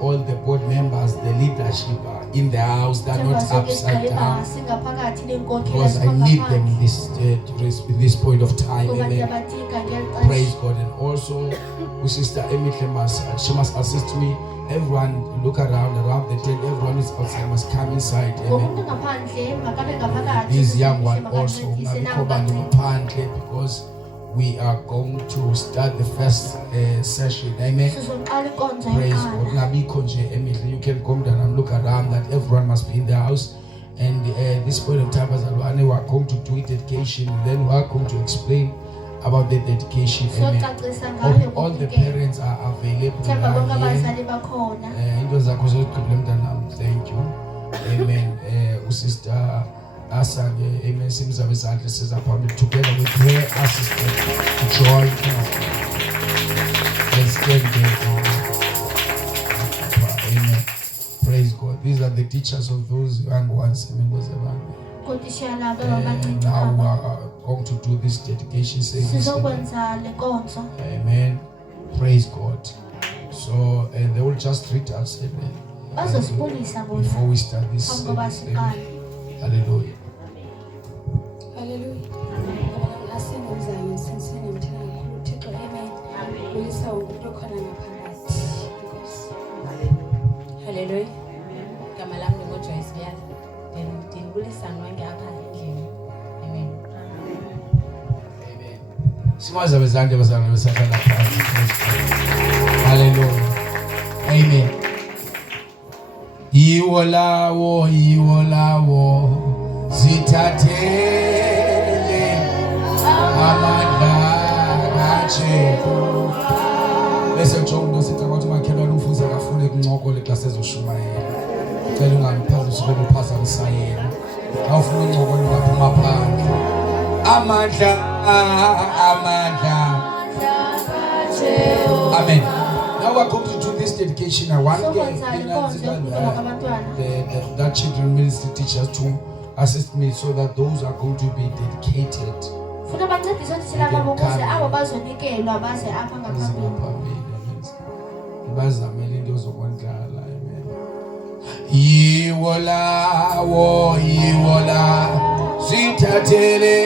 all the board members, the leadership are in the house, they're not upside down. Because I need them in this point of time. Amen. Praise God. And also, with Sister Emily, she must assist me. Everyone look around the tent. Everyone is outside, must come inside. Amen. This young one also, because we are going to start the first session. Amen. Praise God. You can come down and look around that everyone must be in the house. And this point of time, we are going to do dedication. Then we are going to explain about the dedication. Amen. All the parents are available. Thank you. Amen. Sister Asange, amen. Together with her assistant to join and stand there. Amen. Praise God. These are the teachers of those young ones. Amen. Now we are going to do this dedication service. Amen. Praise God. So they will just treat us. Amen. Before we start this service. Hallelujah. Hallelujah. Hallelujah. Kama lam ni Joyce Biat. Then bulisa nwange apha endlini. Amen. Amen. Simaza bezande bazana besakhala phansi. Hallelujah. Amen. Iwo lawo zithathele amandla kaJehova. Bese njongo sithi ukuthi makhelwane umfuzi akafune kuncokola xa sezoshumayela. Cela ungamphazamisi ngoba uphazamisa yena. Awufuna uncokola ngaphuma phandle. Amandla kaJehova. Amen. Now we're going to do this dedication. I want that children ministry teachers to assist me so that those are going to be dedicated. Iwola sithathele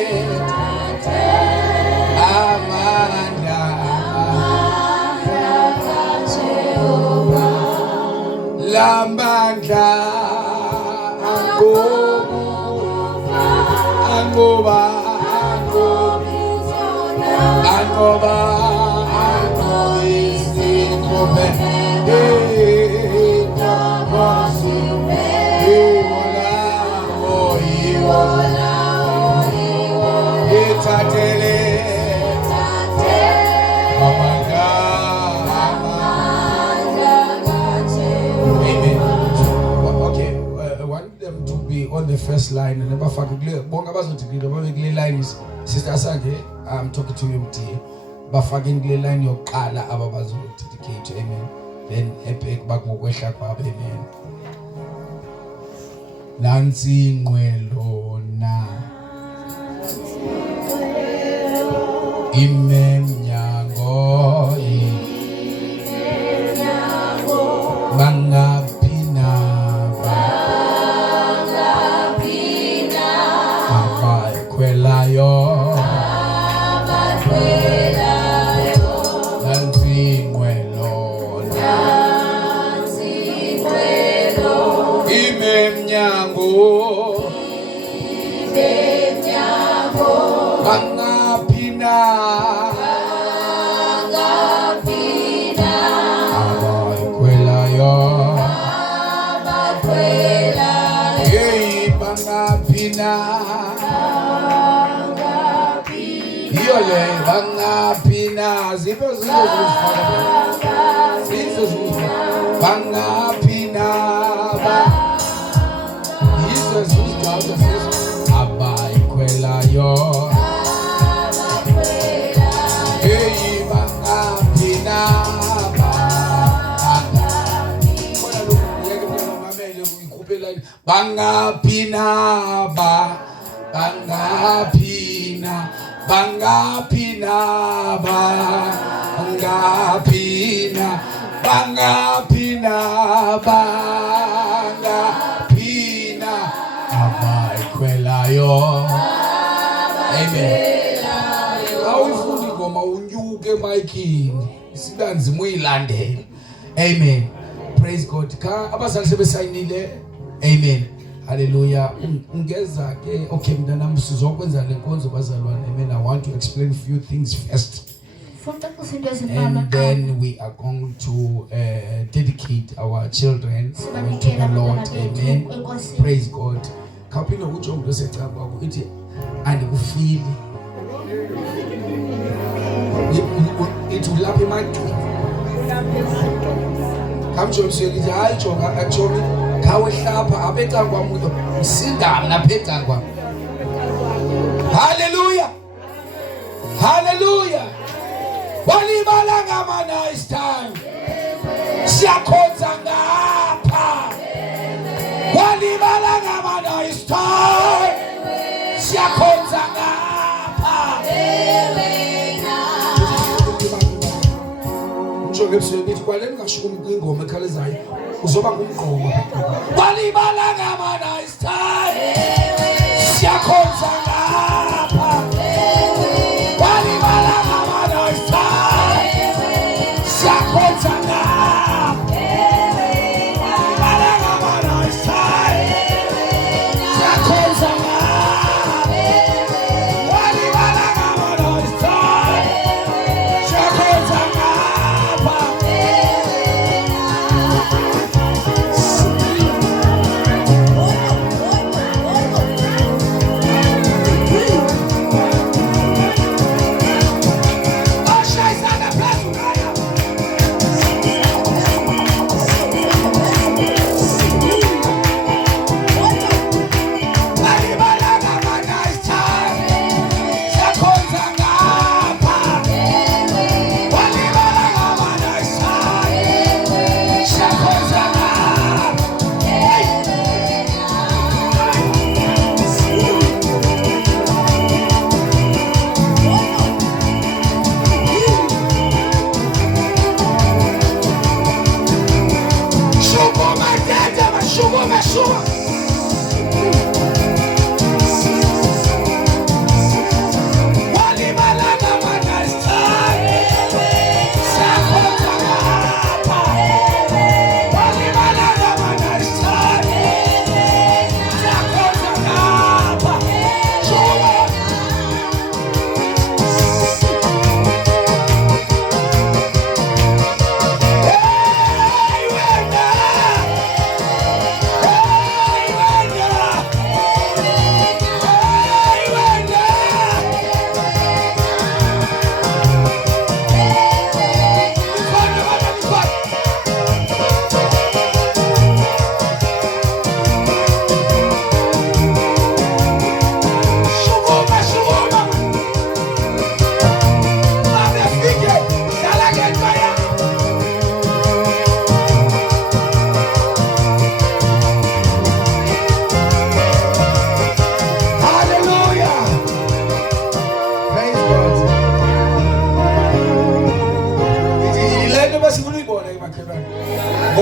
amandla lamandla angoba isinqobe iwola ithathele amandla. Amen. Okay, I want them to be on the first line and never forget. Bonga bazothikile babekule line is Sister Asange. I'm talking to you today. Bafake kule line yokuqala abazodedicate. Amen. Then epic bakukwehla kwabo. Amen. Nansi ngwelo na imemnyango bangapina abakwelayo nansi ngwelo imemnyango bangapina abakwelayo bangapina iyo le bangapina zibe bangapina abakwelayo bangapina bangapina Abanga Pina Abaikwelayo. Amen. Awufundi ngoma unyuke my king. Sibanzi muyilandela. Amen. Praise God. Ka abazali sebesayinile. Amen. Hallelujah. Ungeza ke okay mntanami sizokwenza lenkonzo bazalwane. Amen. I want to explain a few things first. And then we are going to dedicate our children to the Lord. Amen. Praise God. Kapino ujo mdosetha kwakho ithi andikufili. It will lap my dream. Come to say it. I joke actually. Kawe hlapha abeka kwamuntu usindana naphetha kwa. Hallelujah. Hallelujah. Walibala ngama nice time. Siyakhonza ngapha. Walibala ngama nice time. Siyakhonza ngapha. Njoke siyokuthi kwaleni ngashukuma ingoma ekhalezayo uzoba ngumqomo. Walibala ngama nice time. Siyakhonza ngapha. Walibala ngama nice time. Siyakhonza ngapha. Walibala ngama nice time. Siyakhonza ngapha. Walibala ngama nice time. Siyakhonza ngapha.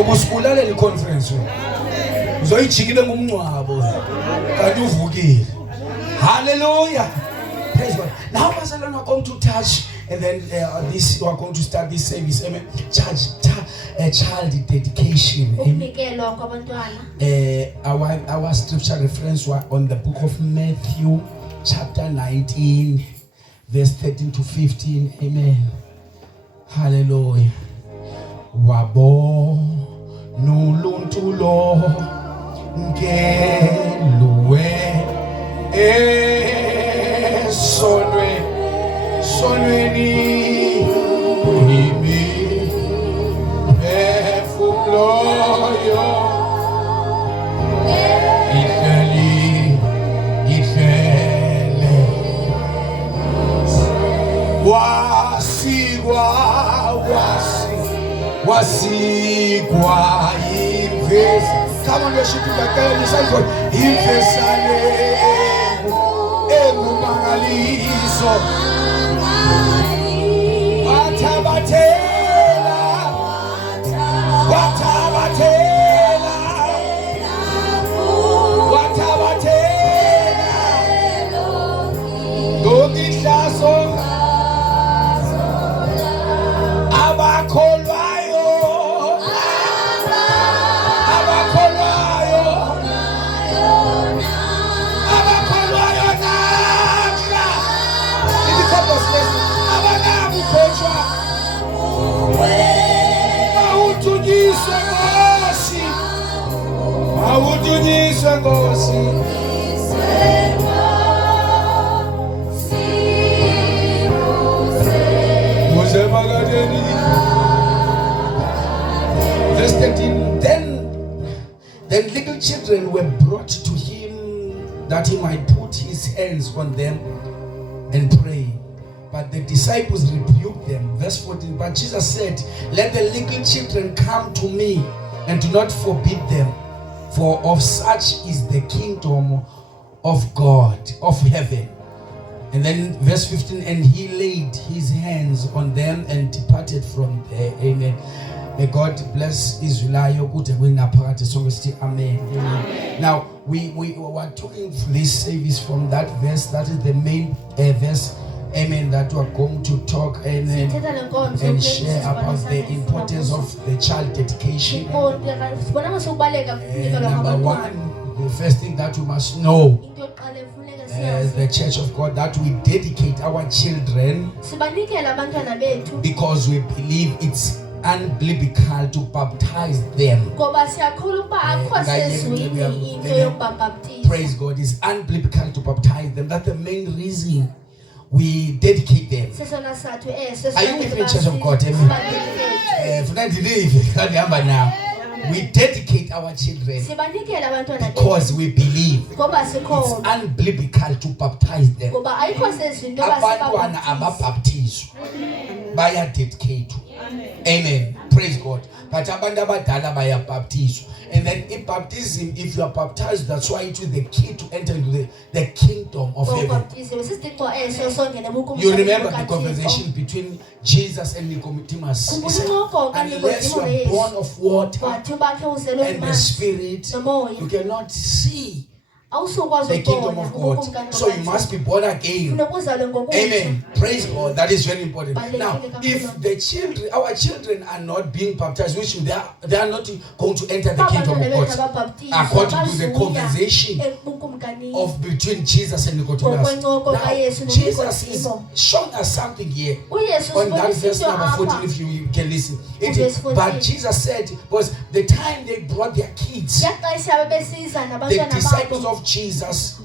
Ubusikulaleli conference uzoyijikile ngumncwabo kanti uvukile. Hallelujah. Praise God. Now Pastor we are going to touch and then this we are going to start this service. Amen. Child dedication. Our scripture reference was on the book of Matthew chapter 19 verse 13 to 15. Amen. Hallelujah. Wabo nuluntulo ngeluwe sonweni imi efumloyo ihlele wasigwa imvesa. Come on, worship him like that. Listen for imvesane engumangaliso watabatela Uyiswe Nkosi. Uze makadeni. Verse 13. Then little children were brought to him that he might put his hands on them and pray. But the disciples rebuked them. Verse 14. But Jesus said, let the little children come to me, and do not forbid them, for of such is the kingdom of God, of heaven. And then verse 15, and he laid his hands on them and departed from there. Amen. May God bless Israel. Amen. Now we were talking this service from that verse. That is the main verse. Amen. That we are going to talk and share about the importance of the child dedication. Number one, the first thing that we must know as the Church of God, that we dedicate our children because we believe it's unbiblical to baptize them. Praise God, it's unbiblical to baptize them. That's the main reason we dedicate them. Are you in the Church of God? Now we dedicate our children because we believe it's unbiblical to baptize them. Abantwana ababaptizwa bayadedicate. Amen. Praise God. But abantu abadala bayabaptizwa. And then in baptism, if you are baptized, that's why it is the key to enter into the kingdom of heaven. You remember the conversation between Jesus and Nicodemus. He said, unless you are born of water and the Spirit, you cannot see the kingdom of God. So you must be born again. Amen. Praise God. That is very important. Now, if the children, our children are not being baptized, which they are not going to enter the kingdom of God, according to the conversation of between Jesus and Nicodemus. Now, Jesus is showing us something here on that verse number 14, if you can listen. But Jesus said, was the time they brought their kids, the disciples of Jesus,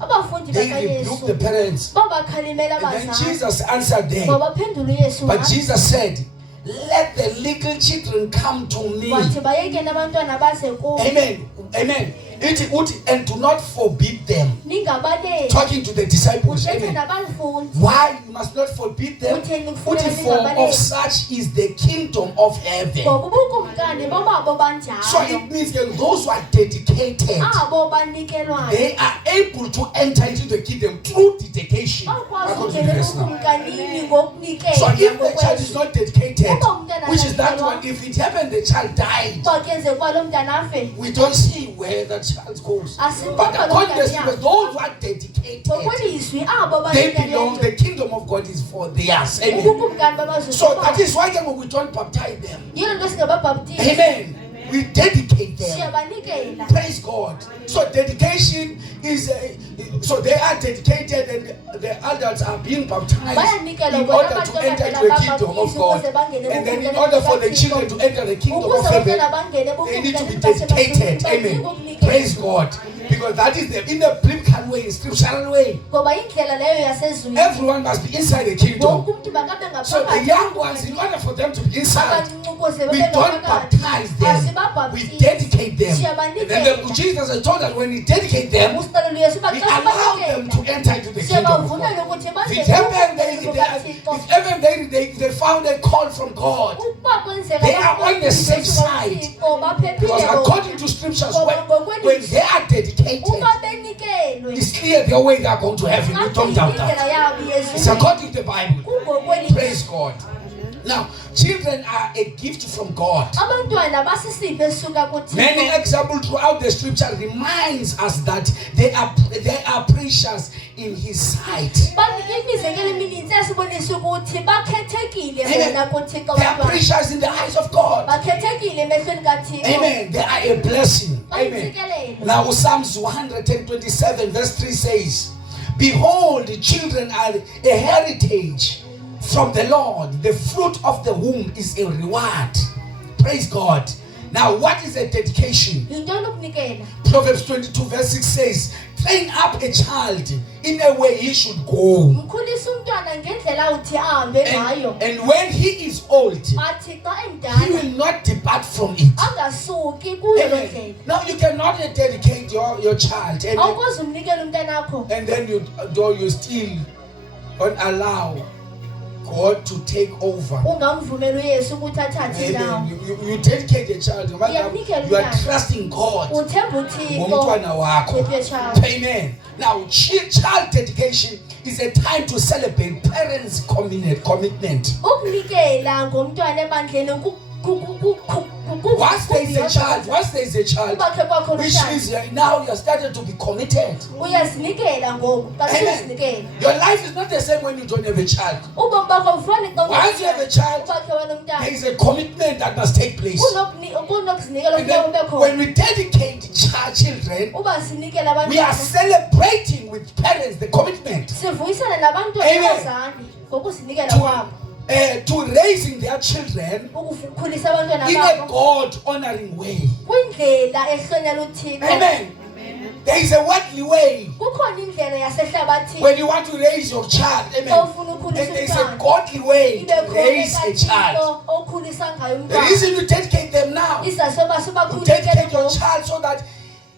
they rebuked the parents. And then Jesus answered them. But Jesus said, let the little children come to me. Amen. Amen. And do not forbid them. Talking to the disciples. Amen. Why you must not forbid them? For of such is the kingdom of heaven. So it means that those who are dedicated, they are able to enter into the kingdom through dedication. So if the child is not dedicated, which is that one, if it happened the child died, we don't see where the child goes. But according to the Scripture, those who are dedicated, they belong. The kingdom of God is for theirs. Amen. So that is why we don't baptize them. Amen. We dedicate them. Praise God. So dedication is so they are dedicated and the adults are being baptized in order to enter into the kingdom of God. And then in order for the children to enter the kingdom of heaven, they need to be dedicated. Amen. Praise God. Because that is in the biblical way, scriptural way. Everyone must be inside the kingdom. So the young ones, in order for them to be inside, we don't baptize them. We dedicate them. And then Jesus has told us when we dedicate them, we allow them to enter into the kingdom of God. If ever they found a call from God, they are on the safe side. Because according to scriptures, when they are dedicated, it's clear the way they are going to heaven. We don't doubt that. It's according to the Bible. Praise God. Now, children are a gift from God. Many examples throughout the scripture reminds us that they are precious in His sight. Amen. They are precious in the eyes of God. Amen. They are a blessing. Amen. Now, Psalms 127 verse 3 says, behold, the children are a heritage from the Lord. The fruit of the womb is a reward. Praise God. Now, what is a dedication? Yintoni ukunikela? Proverbs 22 verse 6 says, train up a child in a way he should go. Mkhulisa umntwana ngendlela uthi ahambe ngayo. And when he is old, Athi xa he emdala will not depart from it. angasuki kuyo lo ndlela. Now, you cannot dedicate your child Awukwazi umnikela umntanakho and then you still don't allow God to take over. ungamvumeli uYesu ukuthi athathe indawo. You dedicate a child. Uyamnikela You are umntana. trusting God. Uthemba uThixo Ngomntwana wakho. with your child. Amen. Now, child dedication is a time to celebrate parents' commitment. Ukunikela ngomntwana ebandleni Once there is a child, ubakhe kwakho which umntwana. means now you are started to be committed. Uyazinikela ngoku, xa Amen. uzinikela. Your life is not the same when you don't have a child. Ubomi bakho bufana xa Once you have a child, ubakhe wena there umntana. is a commitment that must take place. Kunokuzinikela And okuya then kube when khona. we dedicate children, Uba sinikela we are abantwana. celebrating with parents the commitment Sivuyisana nabantwana Amen. abazali ngokuzinikela kwabo. to raising their children Ukukhulisa abantwana in a babo God-honoring way. kwindlela ehlonela uThixo. Amen. There is a worldly way Kukhona indlela yasehlabathini. when you want to raise your child. Amen. Ofuna And ukukhulisa there is a umntwana. godly way Ibe to khona raise a child. ekaThixo okhulisa ngayo The umntwana. reason you dedicate them now, Isasoba you sobakhulekela dedicate your ngoku. child so that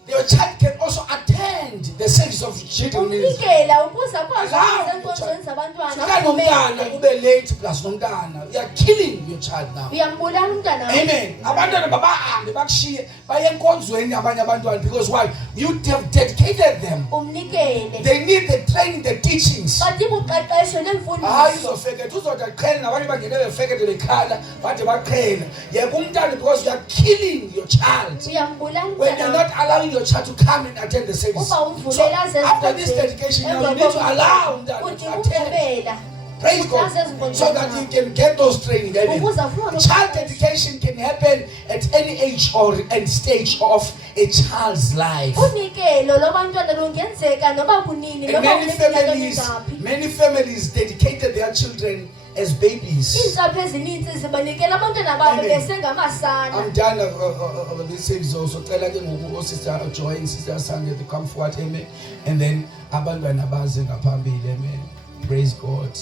your child can also attend the service of children ministry. Umnikela ukuze akwazi Allow ukuza enkonzweni zabantwana. Sukani nomntana Avumele. ube late plus nomntana. You are killing your child now. Uyambulala umntwana wakho. Amen. Abantwana babahambe bakushiye baye enkonzweni abanye abantwana because why? You have dedicated them. Umnikele. They need the training, the teachings. Badinga uqeqesho Hayi nemfundiso. uzofeketha uzothi aqhele nabanye bangene befekethe bekhala bade baqhela. Yeka umntana because you are killing your child. Uyambulala When you're umntwana not allowing your child to come and attend the service. uba So umvumela aze after this dedication now you need to allow them to udinga attend. ukuvumela. Praise God. So that you can get those training. Amen. Ukuze afune Child dedication can happen at any age or and stage of a child's life. Unikelo lwabantwana lungenzeka noba kunini And noba unikela ngaphi. many families dedicated their children as babies. Iintsapho ezininzi zibanikela abantwana babo Amen. besengamasana. I'm done this service also. Cela ke ngoku sister Joy and sister Sandra to come forward, amen. And then abantwana baze ngaphambili, amen. Praise God.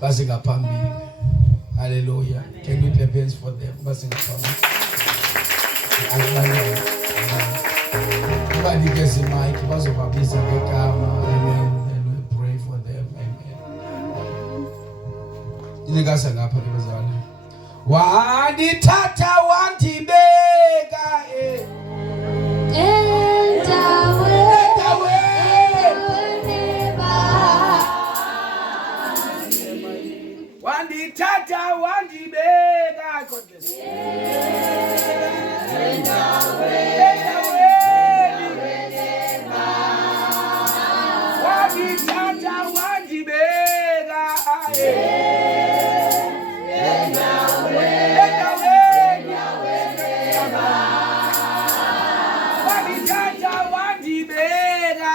Baze ngaphambili. Hallelujah. Can we clap hands for them? Baze ngaphambili. Banikeze mic bazobabiza ngegama, amen. And we pray for them, amen. Inikasa ngapha ke bazalwane. Wandithatha wandibeka wandithatha wandibeka God bless you. Wandithatha wandibeka wandithatha wandibeka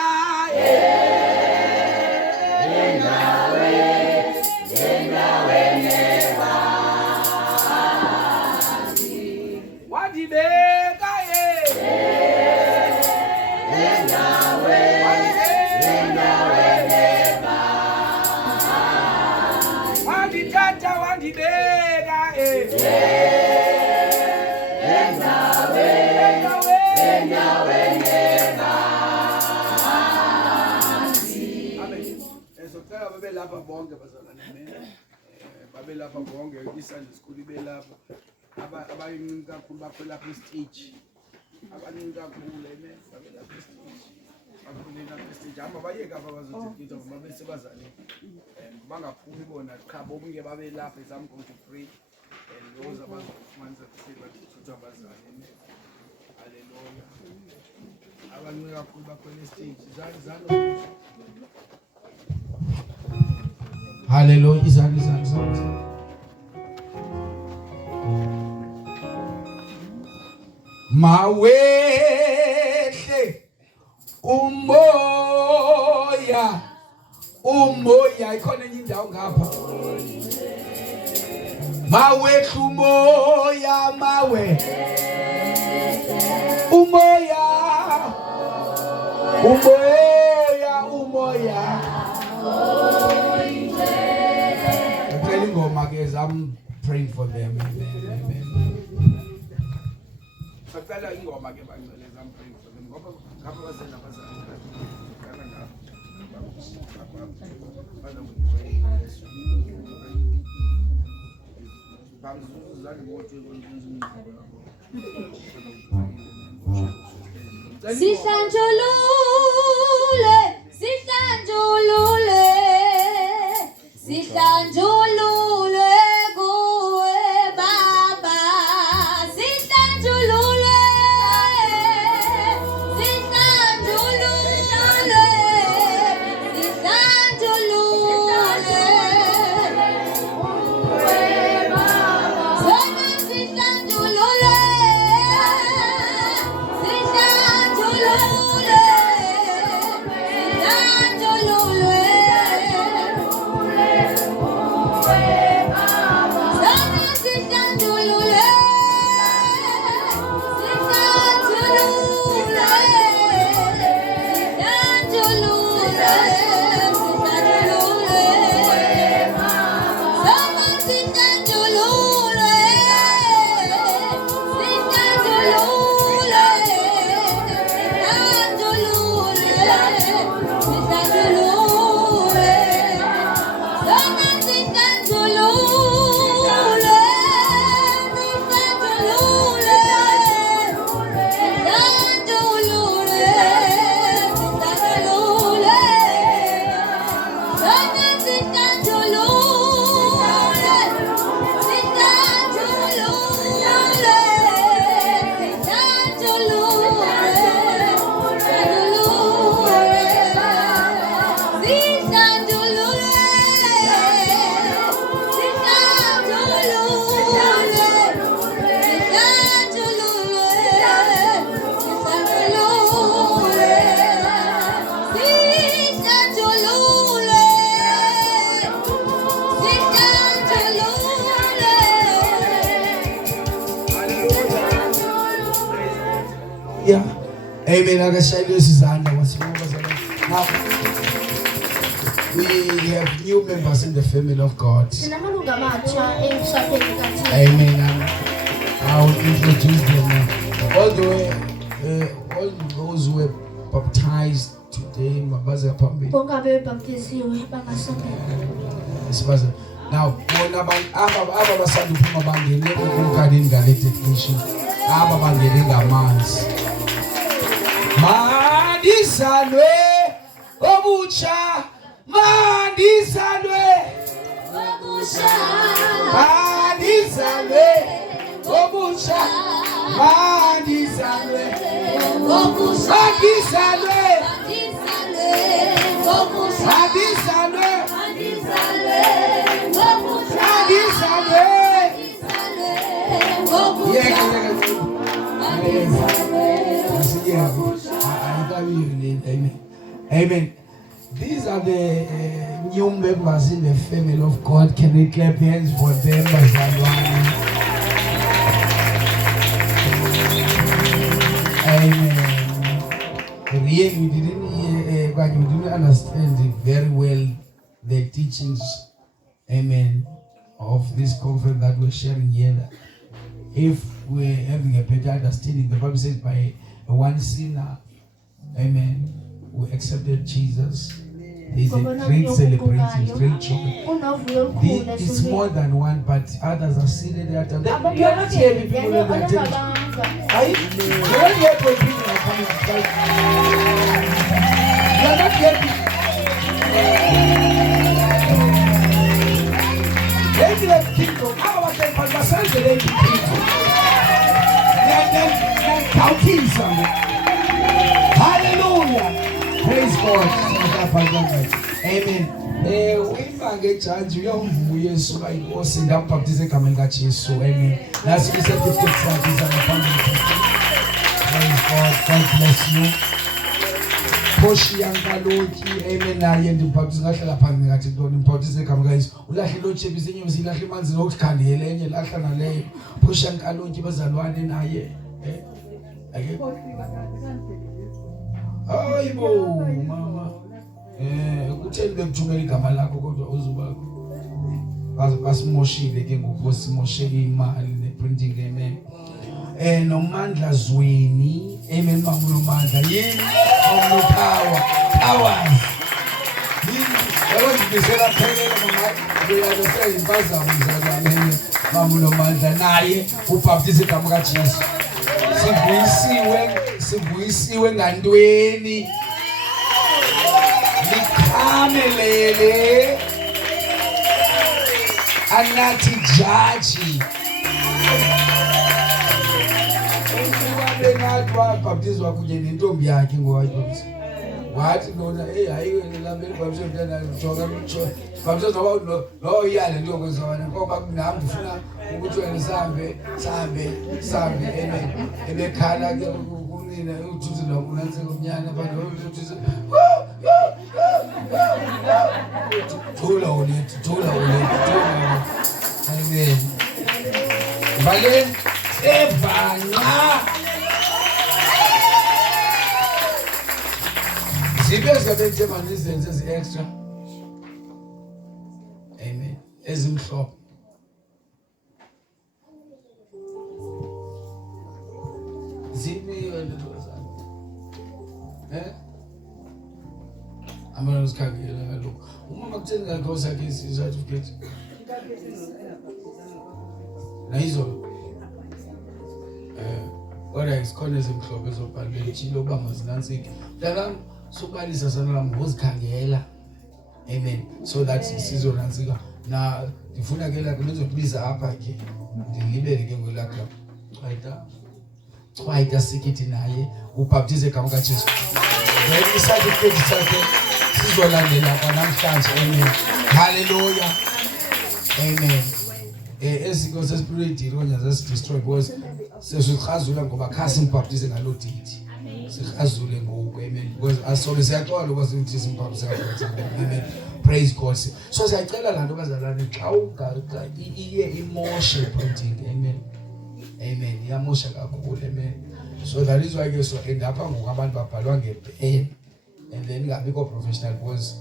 wandibeka wandithatha wandibeka socela babe lapha bonke bazalwane, amen. Babe lapha bonke iSunday school ibe lapha. Abaningi kakhulu bakhwela lapha istage. Abaningi kakhulu, amen. Babe lapha istage. Bakhwela lapha istage. Hamba bayeke apha bazothi ngoba bese bazalwane. Bangaphumi bona cha bonke babe lapha as I'm going to pray. And those abazofumanisa ukuthi bazalwane. Hallelujah. Abaningi kakhulu bakhwela istage. Zalo. Hallelujah. Izani. Mawehle umoya ikhona enye indawo ngapha. Mawethu umoya mawe. Umoya. Umoya, umoya. I'm telling Goma guys, I'm praying for them. Amen. I'm praying for Sihlanjulule, sihlanjulule, sihlanjulule kuwe Baba. Sihlanjulule, sihlanjulule, sihlanjulule kuwe Baba. Sona sihlanjulule. Yeah. Amen. Now we have new members in the family of God. Amen. And I will introduce them. All those who were baptized today, now, Mandisalwe, Obucha, Mandisalwe, Obucha, Mandisalwe, Obucha, Mandisalwe, Obucha, Mandisalwe, Obucha, Mandisalwe, Amen. Amen. These are the new members in the family of God. Can we clap hands for them? Amen. Really, we didn't hear, but we didn't understand very well the teachings, amen, of this conference that we're sharing here. If we're having a better understanding, the Bible says by one sinner, amen, we accepted Jesus. There's a great celebration, great joy. It's more than one, but others are seated there. You are not hearing people that are telling you. Are you? You are not hearing people that are coming to fight. You are not hearing. Maybe let's think of how I can understand the lady people. Then counting something. Hallelujah. Praise God. Amen. Uimbange judge uyamvuye Yesu ayinkosi ngabaptize kamenga Jesu. Amen. Let's be certificate praise God. God bless you. Phoshi yankaloki amen naye ndimbaptize ngahlala phansi ngathi ntoni mbaptize igama likaYesu ulahle lo chepisi inyosi ilahle imanzi lokukhandela enye lahla naleyo Phoshi yankaloki bazalwane naye hayibo mama kutheni bekuthumela igama lakho kodwa uzuba basimoshile ke ngoku simosheke imali neprinting amen nomandla Zweni amen mama nomandla yini no powers yini yabazibisela phelela mama uyabesela impazamo mzalwane mama nomandla naye ubaptize igama kaJesu sivuyisiwe ngantweni likhamelele anathi jaji bengathi wabhaptizwa kunye nentombi yakhe ngowayibaptiza wathi lona hayi lambeni babisho mntana joka mtsho babisho zoba lo iyale nto yokwenza wena ngoba kunami ndifuna ukuthi wena sambe ebekhala ke kunina uthuthi lo unanse komnyana abantu babuthi thula amen vale evana Sibeza bethe manje izenze ezi-extra. Amen. Ezimhlophe. Zipi wena zami. Amana usikhangela ngalokho. Uma makutheni ngakho sakhe certificate. Nayizo. Kodwa isikhona ezimhlophe ezobhalwe itshilo kuba mazinantsiki. Mntanami sobalisa sanami uzikhangela. Amen. So that sizonantsika na ndifuna ke la kuzokubiza apha ke. Ndilibele ke ngolakha. Chwayita sikithi naye ubaptize igama kaJesu. Ngelinye certificate sakhe sizolandela namhlanje. Amen. Hallelujah. Amen. Esikho sespirit ironya zasi-destroy because sesikhazula ngoba khasi mbaptize ngalo date. Sikhazule ngoku amen because asole siyaxola ukuthi sithi simbaptize ngalo. Amen. Praise God. So siyacela la nto bazalwane xa ugaga iye imoshe printing. Amen. Amen. Iyamosha kakhulu. Amen. So that is why ke so end up ngoku abantu babhalwa ngepen and then ingabikho professional because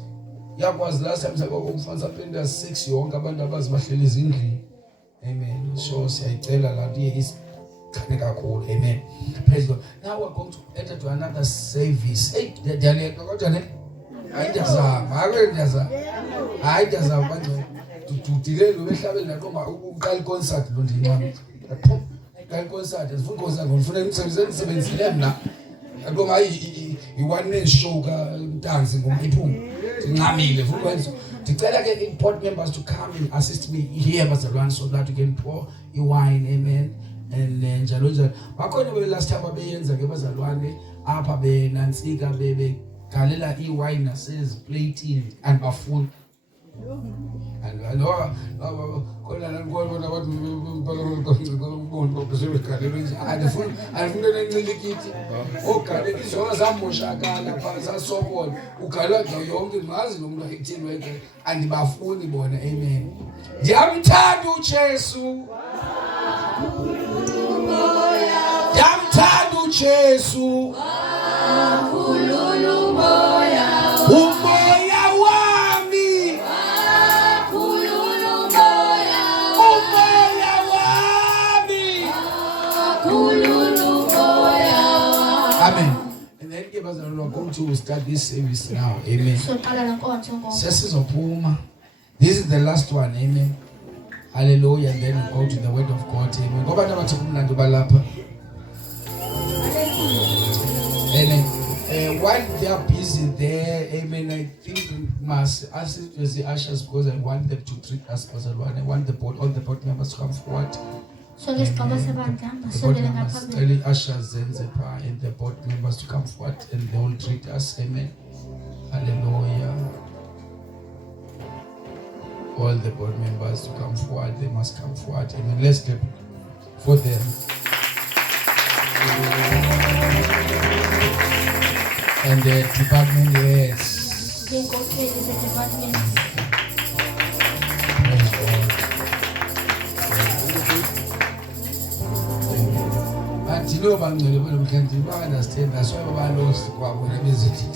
yakwazi last time sakufana penda 6 yonke abantu abazibahleli ezindlini. Amen. So siyacela la nto isikhane kakhulu. Amen. Praise God. Now we're going to enter to another service. Hey, Daniel, kodwa ne? Ayidazama banje. Tudile lo behlabela naqoma uqala concert lo ndini wami. Uqala concert, ngifuna concert ngifuna umsebenzile mina. Naqoma i-one man show ka dance ngoMayiphuma. Ngicamile futhi kwenza. Ndicela ke board members to come and assist me here bazalwane so that we can pour wine. Amen. And njalo njalo. Bakhona be last time abeyenza ke bazalwane apha benantsika galela iwine naseziplatini and bafuna and I know khona ngibona abantu alifuna nencilikithi ogale izona zamoshakala phasa sobona ugala yonke ngazi lo muntu ayithini weke andibafuni bona. Amen. Ndiyamthanda uJesu. Ndiyamthanda uJesu. Akhulula umoya wami. Akhulula umoya wami. Akhulula umoya wami. Amen. And then give us a we're going to start this service now. Amen. Sesizophuma. This is the last one. Amen. Hallelujah. And then we go to the word of God. Amen. Ngoba nabathi kumnandi balapha. Amen. While they are busy there, amen, I think we must ask the ushers because I want them to treat us as one. I want all the board members to come forward. So let's come the ushers and the board members to come forward and they will treat us. Amen. Hallelujah. All the board members to come forward, they must come forward. Amen. Let's clap for them. and the department heads. ngeenkokheli ze-department. Praise God. But you know, we can understand that's why we lost our visiting.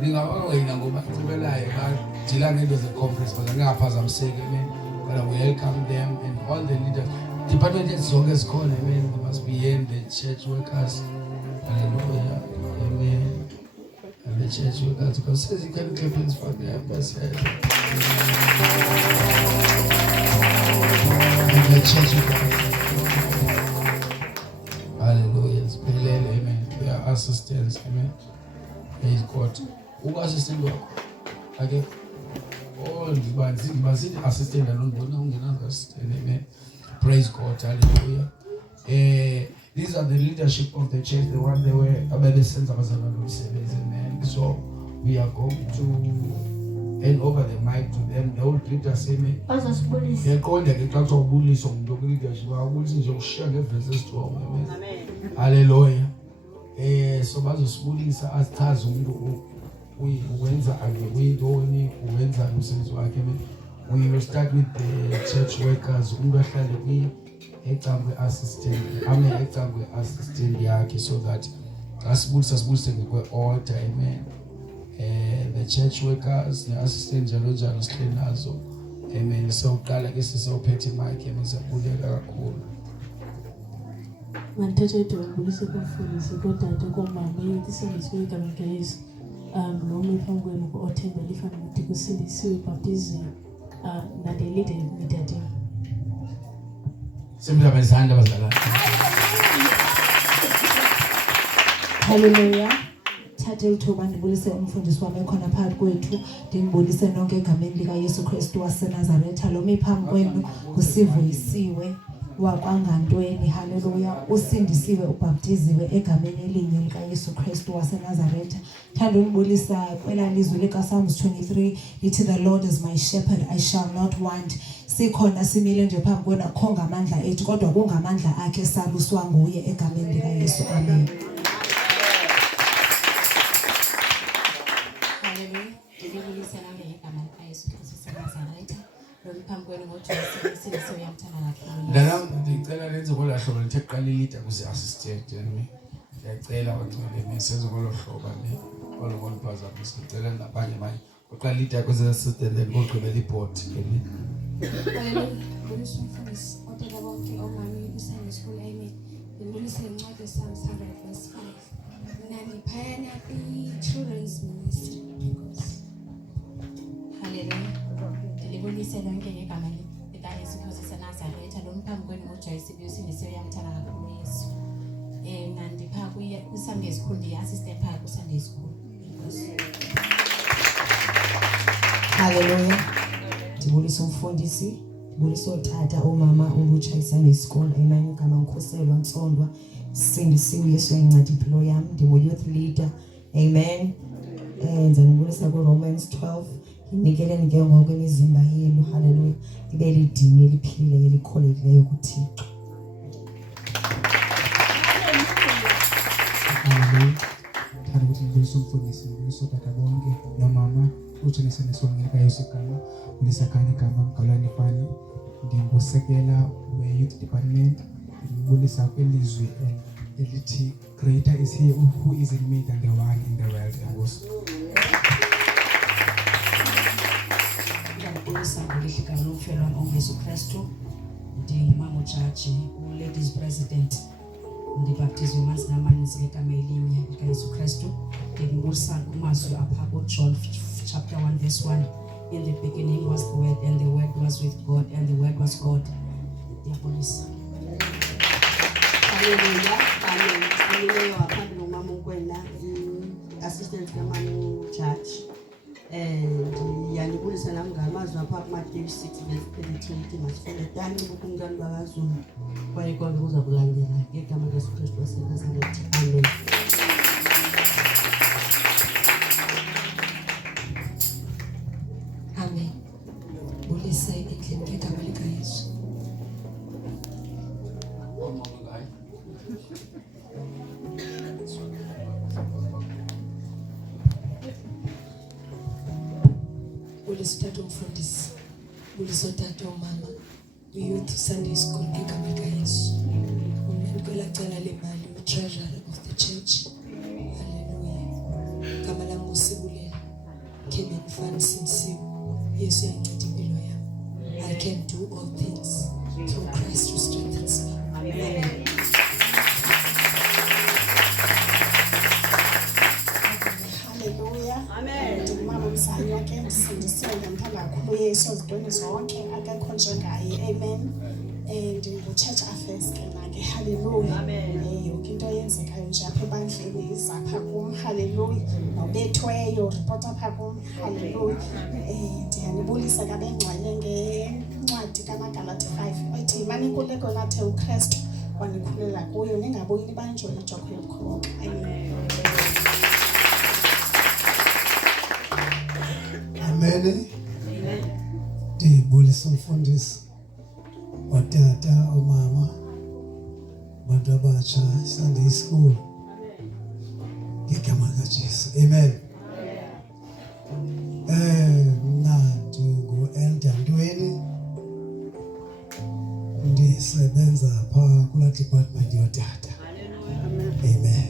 Ningawawena ngoba ngicibelayo bajila ngento ze-conference but angaphazamiseki, amen. But we welcome them and all the leaders. Department zonke ezikhona, amen. They must be here, and the church workers. Hallelujah. Amen. And the church workers, because says you can clap hands for them. And the church workers. Hallelujah. Amen. We are assistants, amen. Praise God. Who assistant work? Okay. All the assistant alone, assistant, amen. Praise God. Hallelujah. These are the leadership of the church, the one they were about the sense of amen. So we are going to hand over the mic to them. The old leaders, amen. They're called the talk of bullies on the leadership. I will see your share the verses to them, amen. Hallelujah. So bazosibulisa asithaza umuntu uwenza akuyintoni uwenza umsebenzi wakhe. We will start with the church workers. Umuntu ahlale ecambe assistant ecambe assistant yakhe so that asibulise ngekwe-order, amen. The church workers ne-assistant njalo sihle nazo, amen. Sewuqala ke sisawuphethe imike, amen. Siyabuleka kakhulu. Mandithethe ngibulise kumfundisi kodade komama yethisengisiwe igama likaYesu. Noma phambi kwenu ku-Othemba lifana ukuthi kusindisiwe baptism nadelide midade. Simhlaba isandla bazalwane. Hallelujah. Thathe ithuba ndibulise umfundisi wami ekhona phakathi kwethu, ndinibulise nonke egameni likaYesu Kristu waseNazaretha. Lo phambi kwenu usivuyisiwe wakwangantweni. Haleluya. Usindisiwe, ubhaptiziwe egameni elinye likaYesu Kristu waseNazaretha. Thanda ukubulisa kwela lizwi likaPsalms 23 lithi, the Lord is my shepherd, I shall not want. Sikhona simile nje phambi kwena kho ngamandla ethu kodwa kungamandla akhe sabuswa nguye egameni likaYesu. Amen. Hallelujah. Ndibulise nange igama likaYesu Kristu waseNazaretha. Lo phambi kwenu ngoJesu Kristu uyamthanda kakhulu. Ndana ndicela lenze ngolo hlobo lithe kuqala ilida kuzi-assistant, amen. Ndiyacela wangcwele senze ngolo hlobo, amen. Olukona phazamisa ngicela nabanye manje kuqala ilida kuzi-assistant then kugqibela i-board, amen. Hallelujah. Ngibulisa umfundisi othetha bonke omama eSunday School, amen. Ngibulisa incwadi Psalms 100 verse 5. Mina ngiphayana i-children's ministry. Hallelujah. Ndilibulise lonke ngegama likaYesu Kristu waseNazaretha. Lo phambi kwenu ngoJoyce usindisiwe uyamthanda kakhulu Yesu. Mina ndipha ku-Sunday School, ndiyi-assistant phakathi ku-Sunday School. Hallelujah. Ndibulisa umfundisi, ndibulisa otata, omama, ulutsha eSunday School, amen. Igama Nkhoselwa Ntsondwa, sindisiwe Yesu yayinceda impilo yami. Ndiwu-youth leader, amen. Ndibulisa ku-Romans 12, inikeleni ke ngoko imizimba yenu, hallelujah, ibe lidini eliphilileyo elikholekileyo kuThixo. Hallelujah. Thanda ukuthi ngibulise umfundisi, ngibulise otata bonke nomama utsho neSunday likaYesu igama ulisakhanya igama Mgalwane Fani. Ndingusekela we-youth department. Ngibulisa kwelizwi elithi greater is he who is in me than the one in the world. Enkosi. Ndibulisa ngelihlekana lomfelo wami onguYesu Kristu. Ndingumama ujaji, u-ladies president. Ndibaptizwe amanzi namanzi ngegama elinye likaYesu Kristu. Ndibulisa kumazwi apha kuJohn chapter 1 verse 1. In the beginning was the Word, and the Word was with God, and the Word was God. Ndiyabulisa. Hallelujah. Hallelujah. Waphambili umama ukwena assistant kamama ujaji. Ndiyalibulisa nami ngamazwi apha kuMatthew 6 verse 33 masifunde dani ukumkani bakaZulu kwaye konke kuza kulandela ngegama likaYesu Kristu waseNazaretha. Amen. Amen. Bulisa endlini ngegama likaYesu. Ulisithatha umfundisi, ulisothatha umama, youth Sunday school ngegama likaYesu. Ngicela cela le mali treasurer of the church. Hallelujah. Kama la ngusibulela. Kemi kufana sinsiwe. Yesu yanceda impilo yami. I can do all things through Christ who strengthens me. Amen. Hallelujah. Amen. Ndimama mzali wakhe ndisindisiwe ndimthanda kakhulu Yesu ezintweni zonke akekho njengaye. Amen. Ndingu-church affairs ke nake. Hallelujah. Amen. Yonke into eyenzekayo nje apha ebandleni izapha kum. Hallelujah. Nobethweyo ripota apha kum. Hallelujah. Ndiyanibulisa kabengcwele ngencwadi kaMagalati 5 ethi imani inkululeko nathe uKristu wanikhulela kuyo ningabuyi nibanjwe lijoko yobukhoboka. Amen. Amen. Ndibulisa umfundisi watata omama bantu abatsha Sunday school ngegama likaJesu. Amen. Mna ndingu-Elder Ntweni, ndisebenza phaa kula department yotata. Amen.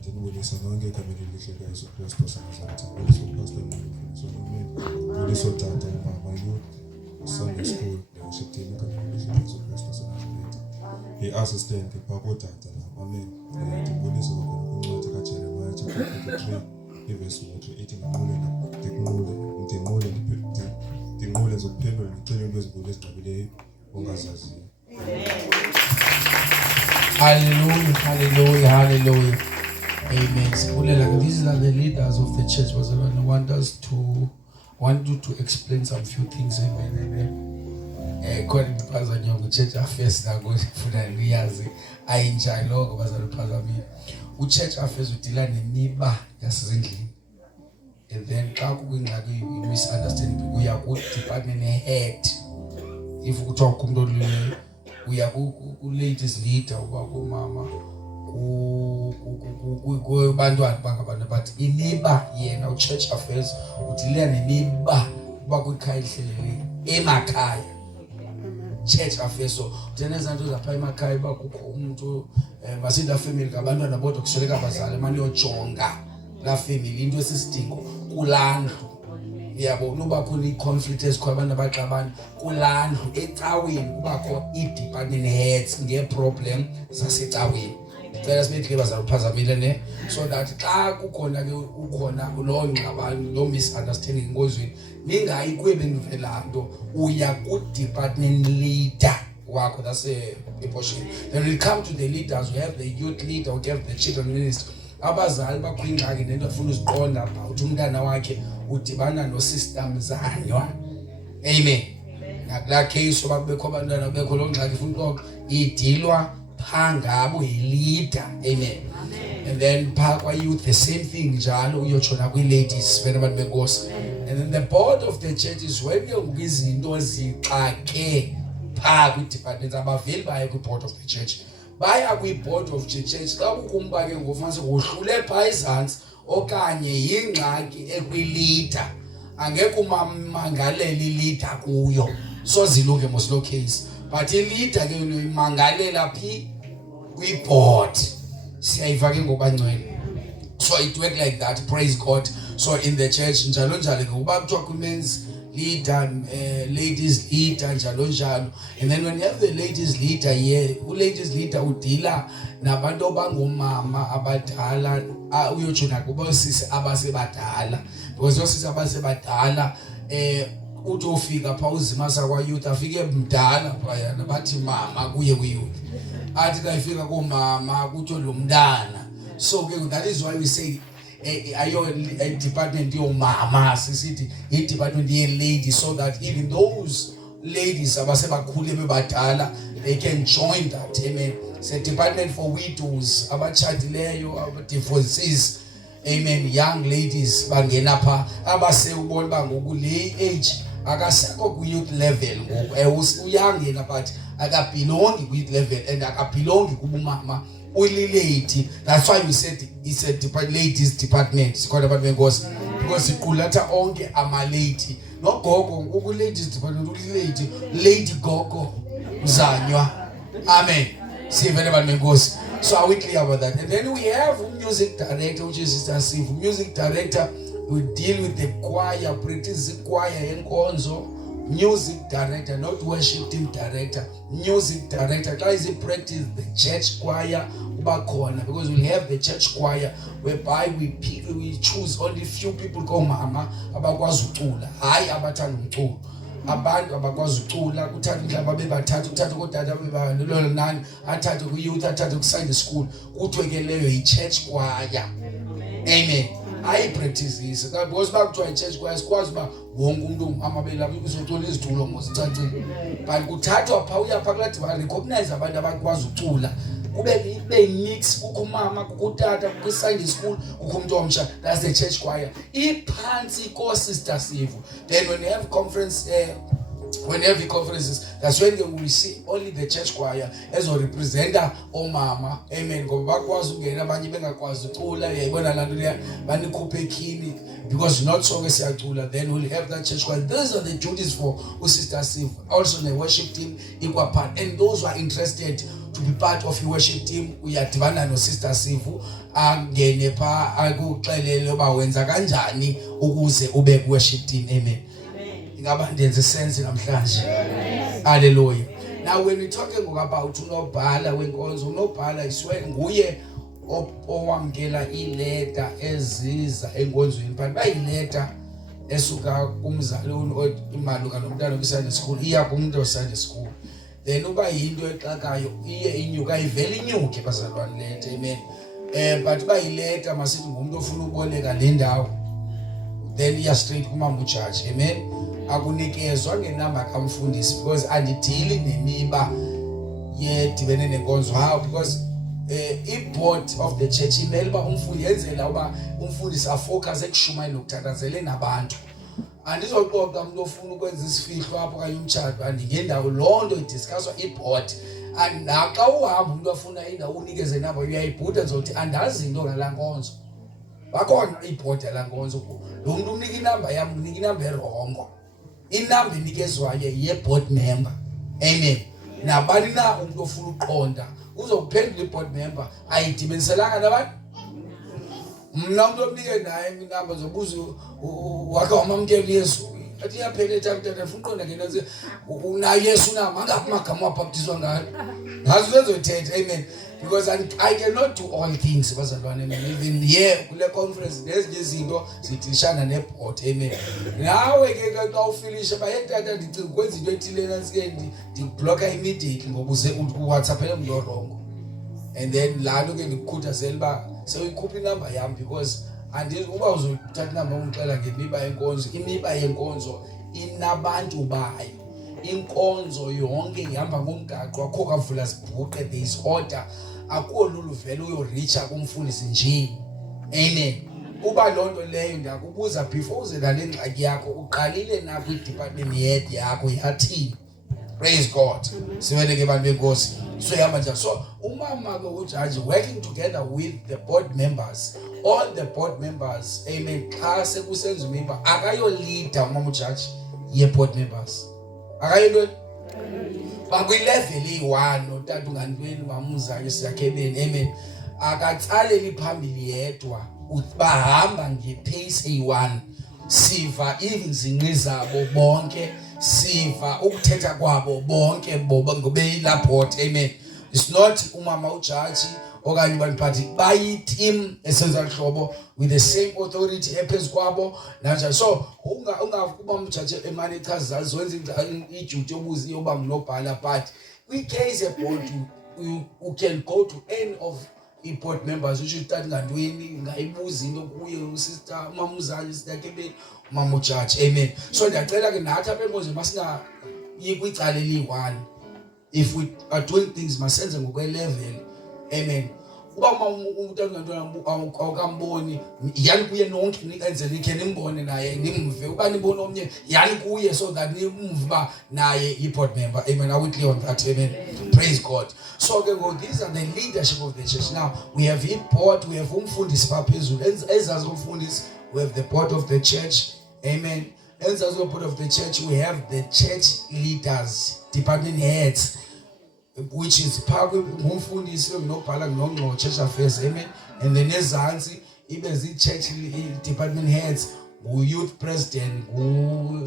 Ndinibulisa nonke egameni elihle likaYesu Kristu waseNazaretha. Ndibulisa uPastor Mfundisi Nomeni, ndibulisa utata umama youth Sunday school worship team egameni elihle likaYesu Kristu waseNazaretha. I-assistant phaa kootata nabo. Amen. Ndibulisa kwincwadi kaJeremiah chapter 33 verse 3 ethi ndinqule zokuphendula ndicele into ezinkulu ezigqabileyo ongazaziyo. Hallelujah, hallelujah, hallelujah. Amen. These are the leaders of the church. I want you to explain some few things. Amen. Amen. According to Pastor Nyongo, church affairs are going to years. I enjoy long Pastor Pazami. Church affairs udila nemiba yasezindlini. And then xa kungaki misunderstanding uya ku department head. If you talk umuntu uya ku ladies leader uba ku mama ku bantwana bangabantu but imiba yena church affairs udila nemiba uba kwikhaya lihlelele emakhaya. Church affairs so teneza into zapha emakhaya ba kukho umuntu masinda family kabantwana bodwa kusweleka abazali manje yojonga la family into esisidingo kulandlu. Yabona uba khona i-conflict esikhona abantu abaxabana kulandlu ecaweni kubakho i-department heads nge-problem zasecaweni. Cela sibethi ke bazaluphazamile ne so that xa kukhona ke ukhona lo ngxabano lo misunderstanding ngozweni ningayi kwebenduvela nto uya ku-department leader wakho. That's a portion. Then we come to the leaders. We have the youth leader, we have the children minister. Abazali bakwingxaki nento afuna uziqonda about umntana wakhe udibana no-system zanywa. Amen. Nakula case oba kubekho abantwana bekho lo ngxaki ifuna uxoxa idilwa phaa ngabo yi-leader. Amen. And then phaa kwa-youth the same thing njalo uyotshona kwi-ladies vele abantu benkosi. And then the board of the church is when kukho izinto zixake phaa kwi-departments abaveli baye kwi-board of the church. Baya kwi-board of the church xa kukumba ke ngofanise wohlule phaa izantsi okanye yingxaki ekwi-leader angeke umangalele i-leader kuyo so ziluke mos lo case but i-leader ke imangalela phi kwi-board. Siyayiva ke ngobangcwele. So it work like that. Praise God. So in the church njalo njalo ke uba kuthiwa kwi-men's leader, ladies leader njalo njalo. And then when you have the ladies leader here, u-ladies leader udila nabantu abangomama abadala uyotshona kuba sisi abasebadala because osisi abasebadala uthi ufika phaa uzimasa kwa-youth afike mdala phayana bathi mama kuye kwi-youth athi xa ifika koomama kuthiwe lo mntana. So ke that is why we say ayo department yomama sisithi i-department ye-ladies so that even those ladies abasebakhule bebadala they can join that. Amen. It's a department for widows abatshatileyo aba-divorcees. Amen. Young ladies bangena phaa abase ubona uba ngoku le age akasekho ku youth level ngoku uyangena but akabelongi ku youth level and akabelongi kubumama ulilady. That's why we said it's a ladies department sikhona abantu benkosi because iqulatha onke ama lady no gogo ku ladies department lady gogo uzanywa. Amen. Sivele abantu benkosi. So are we clear about that? And then we have music director, which is Sister Sifu. Music director will deal with the choir, practice the choir and also music director, not worship team director. Music director tries to practice the church choir because we have the church choir whereby we choose only few people called mama abakwazi ucula, hayi abathanda umculo. Abantu abakwazi ucula kuthatha mhlawumbe bebathatha uthatha kodada bebalolo nani athathe ku youth athathe ku Sunday school kuthiwe ke leyo yi church choir. Amen. I practice this because bakuthiwa church choir sikwazi ba wonke umuntu amabelapha uzocula izitulo ngosicacile but kuthathwa pha uyapha kulathi ba recognize abantu abakwazi ucula kube mix kukho mama kukho tata ku Sunday school kukho umuntu omsha. That's the church choir iphansi ko Sister Sifu. Then when you have conference whenever conferences, that's when they will see only the church choir as a representative omama. Amen. Ngoba bakwazi ungena abanye bengakwazi ucula yayibona lanto leya banikhuphe ekhini because not sonke siyacula. Then we'll have that church choir. Those are the duties for Sister Sifu. Also the worship team equal part, and those who are interested to be part of your worship team uyadibana no Sister Sifu angene pha akuxelele uba wenza kanjani ukuze ube ku worship team. Amen. Ingaba ndenze sense namhlanje. Hallelujah. Now when we talking about unobhala wenkonzo, unobhala iswe nguye owamkela ileta eziza enkonzweni but bayileta esuka kumzali imaluka nomntana ku Sunday school iya kumuntu wa Sunday school. Then uba yinto exakayo iye inyuka ivele inyuke bazalwane lethe. Amen. But bayileta masithi ngumuntu ofuna uboleka le ndawo then iya straight kumama ujaji. Amen. Akunikezwa ngenamba kamfundisi because andidili nemiba yedibene nenkonzo. How? Because board of the church imele uba umfundi yenzela uba umfundisi afocus ekushumayeni nokuthandazele nabantu. Andizoqoqa umuntu ofuna ukwenza isifihlo apho kanye umtshado andingendawo lonto idiscusswa board. And naxa uhamba umuntu afuna indawo unikeze nabo uyayibhuda nzothi andazi into ngala nkonzo. Bakhona board yala nkonzo. Lo muntu unika inamba yami unika inamba erongo. Inamba inikezwayo ye-board member. Amen. Nabani na umuntu ofuna uqonda uzokuphendula i-board member ayidibeniselanga nabantu. Mna umuntu omnike naye inamba zobuza wakhe wamamkela Yesu athi yaphela ethatha ufuna uqonda ngenazi unayo Yesu na mangapi amagama wabhaptizwa ngayo ngazi lezothetha. Amen. Because I cannot do all things bazalwane. Even here kule conference there's izinto sithishana ne-board. Amen. Nawe ke xa ufilisha bayetata ndicinga ukwenza into ethile nasike ndiblocker immediately ngoba uze uWhatsAppele umuntu orongo. And then lalo ke ndikukhuthazela uba seyikhupha inamba yami because uba uzothatha inamba ungixela ngemiba yenkonzo. Imiba yenkonzo inabantu bayo. Inkonzo yonke ihamba ngomgaqo akho kavula sibhuqe. There is order. Akho lulu vele uyoricha kumfundisi nje. Amen. Uba lonto leyo ndiyakubuza before uze la lengxaki yakho uqalile na ku department head yakho yathini. Praise God. Siweleke abantu benkosi. So yama njalo. So umama ke ujaji working together with the board members. All the board members. Amen. Xa sekusenza imiba akayo leader umama ujaji ye board members. Akayintoni bakwi-level eyi-1 notata ungantweni wamuzake siyakhebeni. Amen. Akatsaleli phambili yedwa bahamba nge-pace eyi-1. Siva izinqi zabo bonke, siva ukuthetha kwabo bonke ngobeyilaport. Amen. It's not umama ujaji okanye baniphathi bayi-team esenza hlobo with the same authority ephezu kwabo nanjalo. So ungakuba umjaji emane echaza zonke iduty yobuzi yoba nginobhala but kwi-case eboard you can go to any of i-board members usho utata ngantweni ngayibuza into kuye usister umama uzali sitakebeni umama ujaji. Amen. So ndiyacela ke nathi apha enkonzo masingayi kwicala eliyi-1. If we are doing things masenze ngokwe-level. Amen. uba umuntu awukamboni yani kuye nonke nienzele ikhe nimbone naye nimve uba nibona omnye yani kuye so that nimve uba naye i-board member. Amen. Are we clear on that? Amen. Praise God. So okay, well, these are the leadership of the church. Now we have board, we have umfundisi phezulu ezazi umfundisi, we have the board of the church. Amen. As the board of the church, we have the church leaders, department heads, which is umfundisi nobhala no church affairs. Amen. And then ezansi ibe zi church department heads, youth president,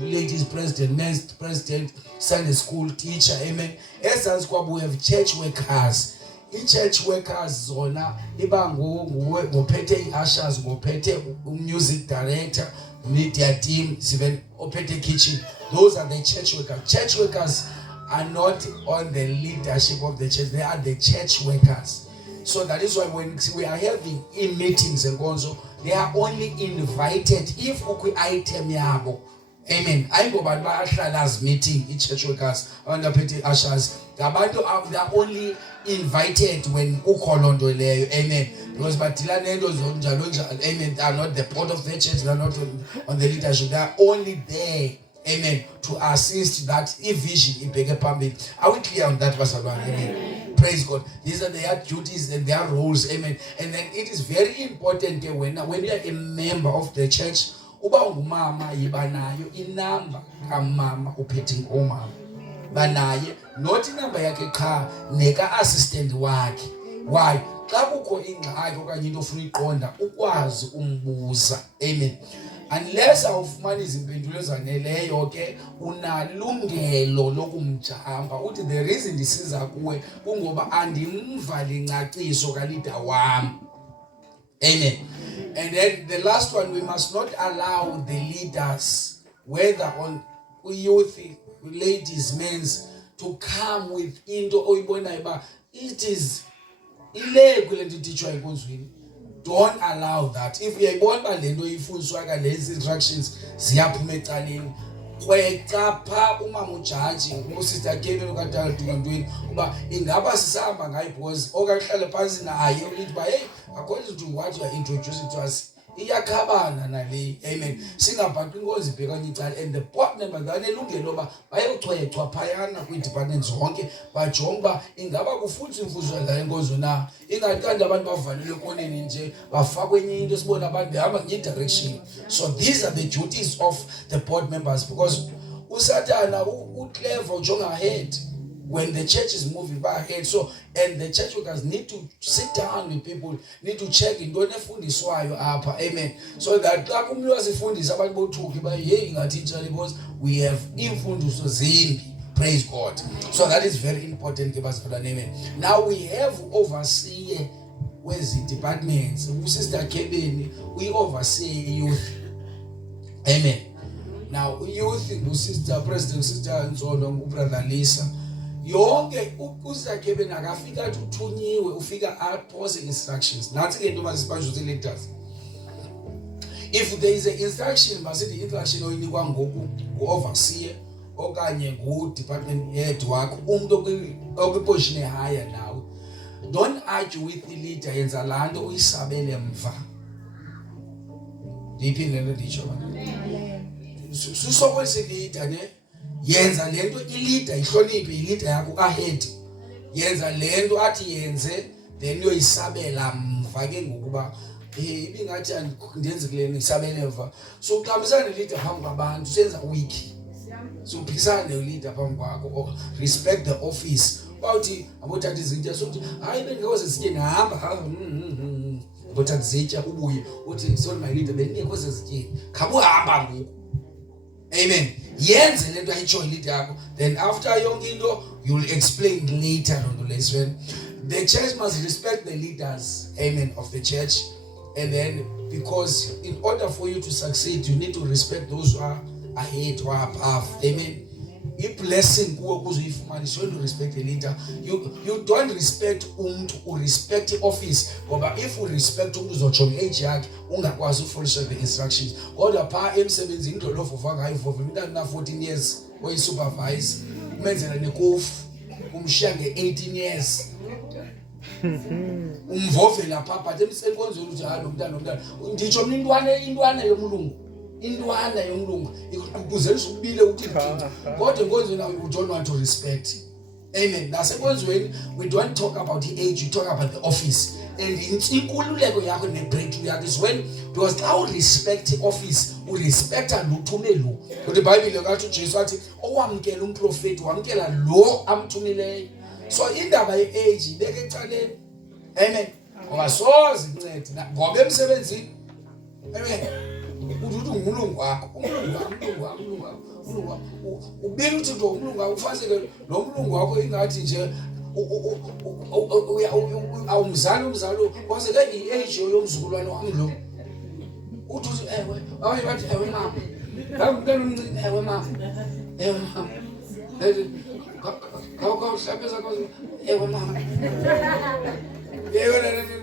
ladies president, men's president, Sunday school teacher. Amen. Ezansi kwabo we have church workers. I-church workers zona iba ngophethe i-ushers, ngophethe music director, media team, even ophethe kitchen. Those are the church workers. Church workers are not on the leadership of the church. They are the church workers. So that is why when we are having meetings and so, they are only invited if ukwi item yabo. Amen. Ayingobantu bayahlala meeting i-church workers abaphethe ushers. They are only invited when ukholondo leyo. Amen. Because badila nento zonjalo njalo. Amen. They are not the board of the church. They are not on the leadership. They are only there. Amen. To assist that vision ibheke phambili. Are we clear on that, Pastor? Amen. Praise God. These are their duties and their roles. Amen. And then it is very important when you are a member of the church, uba ungumama yibanayo inamba kamama uphethe omama. Banaye not inamba yakhe qha neka assistant wakhe. Why? Xa kukho ingxaki okanye into ofuna iqonda ukwazi umbuza. Amen. Unless awufumana izimpendulo ezaneleyo ke unalungelo lokumjamba uthi the reason ndisiza kuwe kungoba andimva lincaciso kalida wami. Amen. And then the last one, we must not allow the leaders, whether on youth, ladies, men's, to come with into oibona. It is illegal to teach you. Don't allow that. If you are born by lendo ifundiswa lezi instructions ziyaphuma ecaleni kwecapha umama ujaji usister Kevin okatala ntweni uba ingaba sisahamba ngayi because okahlala phansi naye ulithi ba hey according to what you are introducing to us iyakhabana nale. Amen. Singabhaqi ingozi ibhekanye icala and the board members banelungelo ba bayochwechwa phayana kwi-department zonke bajonge ba ingaba kufundiswa imfuzo la enkonzo na ingathi kanti abantu bavalelwe koneni nje bafakwe enye into sibona abantu behamba nye direction. So these are the duties of the board members because uSatana uclever ujonga ahead when the church is moving back ahead. So and the church workers need to sit down with people, need to check in don't efundiswayo apha. Amen. So that xa umuntu wasifundisa abantu bothuki ba hey ingathi because we have imfundiso zimbi. Praise God. So that is very important. Amen. Now we have overseer with the departments. Sister Kebeni, we oversee youth. Amen. Now youth, Sister President, Sister Nzondo, Brother Lisa. Yonke uzakhe nakafika uthunyiwe ufika apose instructions nathi ke into mazisiphanjwe leaders. If there is an instruction masithi instruction oyinikwa ngoku overseer okanye department head wakho umuntu okwiposition higher nawe, don't argue with the leader yenza lanto uyisabele mva. Ndiphinde nditsho susokwese leader ne yenza lento ileader ihloniphe ileader yakho ahead yenza lento athi yenze then uyoyisabela mva ke ngokuba ibingathi andenze kule ngisabele mva. So uqhamisana leader phambi kwabantu senza week so uphikisana leader phambi kwakho respect the office bawuthi abothatha izinto sokuthi hayi bengekhoze sitye nahamba abothatha izitya ubuye uthi sorry my leader bengekhoze sitye khabuhamba ngoku. Amen. Yenze lento ayitsho leader yakho then after yonke into you will explain later on the lesson. The church must respect the leaders, amen, of the church. And then because in order for you to succeed you need to respect those who are ahead or above. Amen. A blessing when you respect the leader. You don't respect or respect the office. But if you respect uzochong age yakhe ungakwazi ufollow the instructions. Kodwa pha emsebenzini into lo fofaka ayivove umntana na 14 years oyi supervise umenzela nekofu umshiya nge 18 years. umvove lapha but emsenkonzweni uthi hayi nomntana nditsho mina intwana yomlungu ikuquzelisa ukubile uthi kodwa enkonzweni you don't want to respect. Amen. Nasekonzweni we don't talk about the age, we talk about the office. And inkululeko yakho ne-breakthrough yakho is when, because how respect the office urespecta luthumelo. Kodwa iBhayibhile kathi uJesu athi owamkela umprofeti wamkela lo amthumileyo. So indaba ye-age ibeke ecaleni. Amen. Ngoba soze incede ngoba emsebenzini. Amen. Uthi umlungu wakho ubili uthi lo umlungu wakho ufanele lo mlungu wakho ingathi nje awumzali waze ke i-age yomzukulwane wami lo uthi ewe awuye bathi ewe mama ngumntana omncane ewe mama kawuhlabeza ewe mama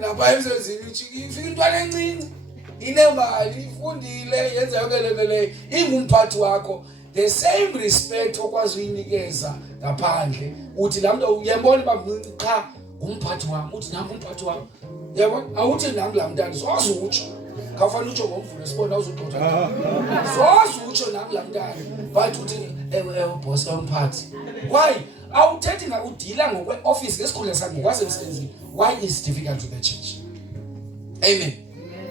napha emsebenzini ifika intwana encinci inemali ifundile yenza yonke lento leyo ingumphathi wakho. The same respect okwazi uyinikeza ngaphandle uthi la muntu uyembona babunci cha umphathi wami uthi nami umphathi wami yabo awuthi nami la mntana soze utsho kafana utsho ngomvulo sibona awuzugqotha soze utsho nami la mntana but uthi ewe boss umphathi why awuthethi ngakudila ngokwe office ngesikhundla sakhe ngokwazi emsebenzini. Why is difficult to the church? Amen.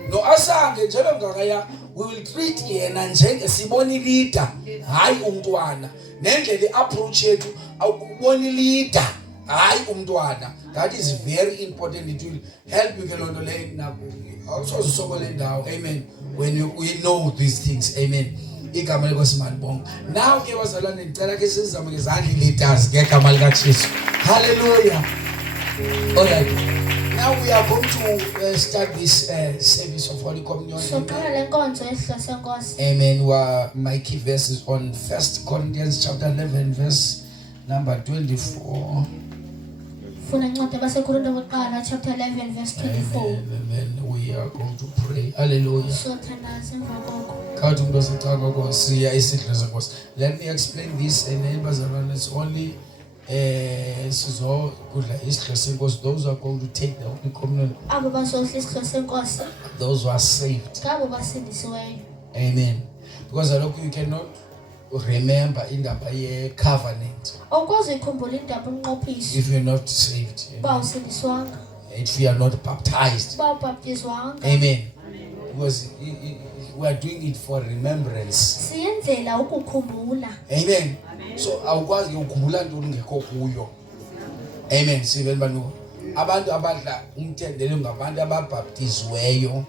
No asange njalo ngakaya we will treat yena njengesiboni leader hayi umntwana nendlela approach yethu awuboni leader hayi umntwana. That is very important. It will help you ke lonto le nabo awusoze sokole ndawo. Amen. When we know these things. Amen. Igama leNkosi bonke. Now ke bazalwane ngicela ke sizame ngezandla leaders ngegama lika Jesu. Hallelujah. All right. Now we are going to start this service of Holy Communion. Amen. My key verse is on 1 Corinthians chapter 11 verse number 24. Chapter 11 verse 24. Amen. We are going to pray. Hallelujah. Let me explain this. It's only those who are going to take the Holy Communion, those who are saved. Amen. Because you cannot remember in the covenant if you're not saved. Amen. If you are not baptized. Amen. Because we are doing it for remembrance. Amen. So awukwazi ukukhumbula into ungekho kuyo. Amen. Sibelibanu abantu abadla umthendelo ngabantu ababhaptizweyo.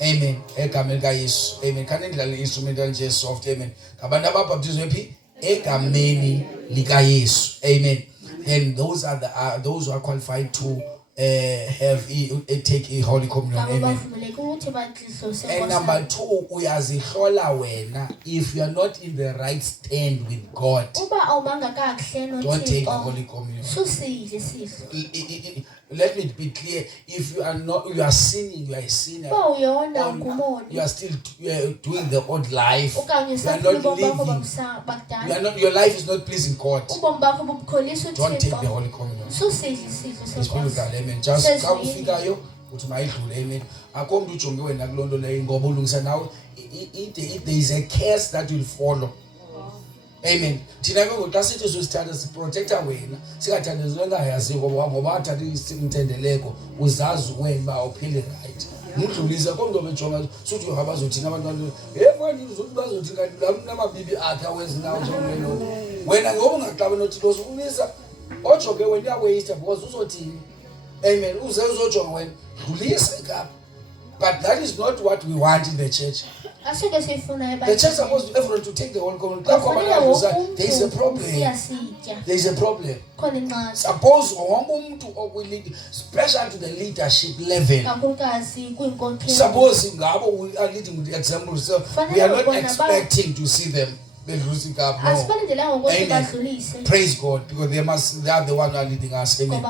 Amen. Egameni kaYesu. Amen. Khane ndidlale instrument nje soft. Amen. Ngabantu ababhaptizwe phi? Egameni lika Yesu. Amen. And those are those who are qualified to take a Holy Communion. Amen. And number 2, uyazihlola wena if you are not in the right stand with God. Don't take the Holy Communion. Let me be clear. If you are not, you are sinning, you are a sinner. You are still doing the old life. You are not living. You are not. Your life is not pleasing God. Don't take the Holy Communion. Amen. Just come figure yo. Amen. Akomntu ujonge wena kulonto leyo ngoba ulungisa nawe. There is a curse that will follow. Amen. Thina ke ngoxa sithi sisithanda siprotecta wena singathandezwe ngayazi ngoba athatha isimthendeleko uzazi wena ba uphile right. Mudlulisa konke bejonga suthi abazothina abantwana manje uzothi bazothi kanti namabibi akhe awezinawo njengelo. Wena ngoba ungaxabe nothi lo ufunisa ojoke wena uyawaste because uzothini. Amen. Uzojonga wena dlulisa ikapha. But that is not what we want in the church. The church is supposed to everyone to take the Holy Communion. There is a problem. There is a problem. Suppose special to the leadership level. Suppose we are leading with the example, so we are not expecting to see them. No. Amen. Praise God, because they are the one who are leading us. Amen.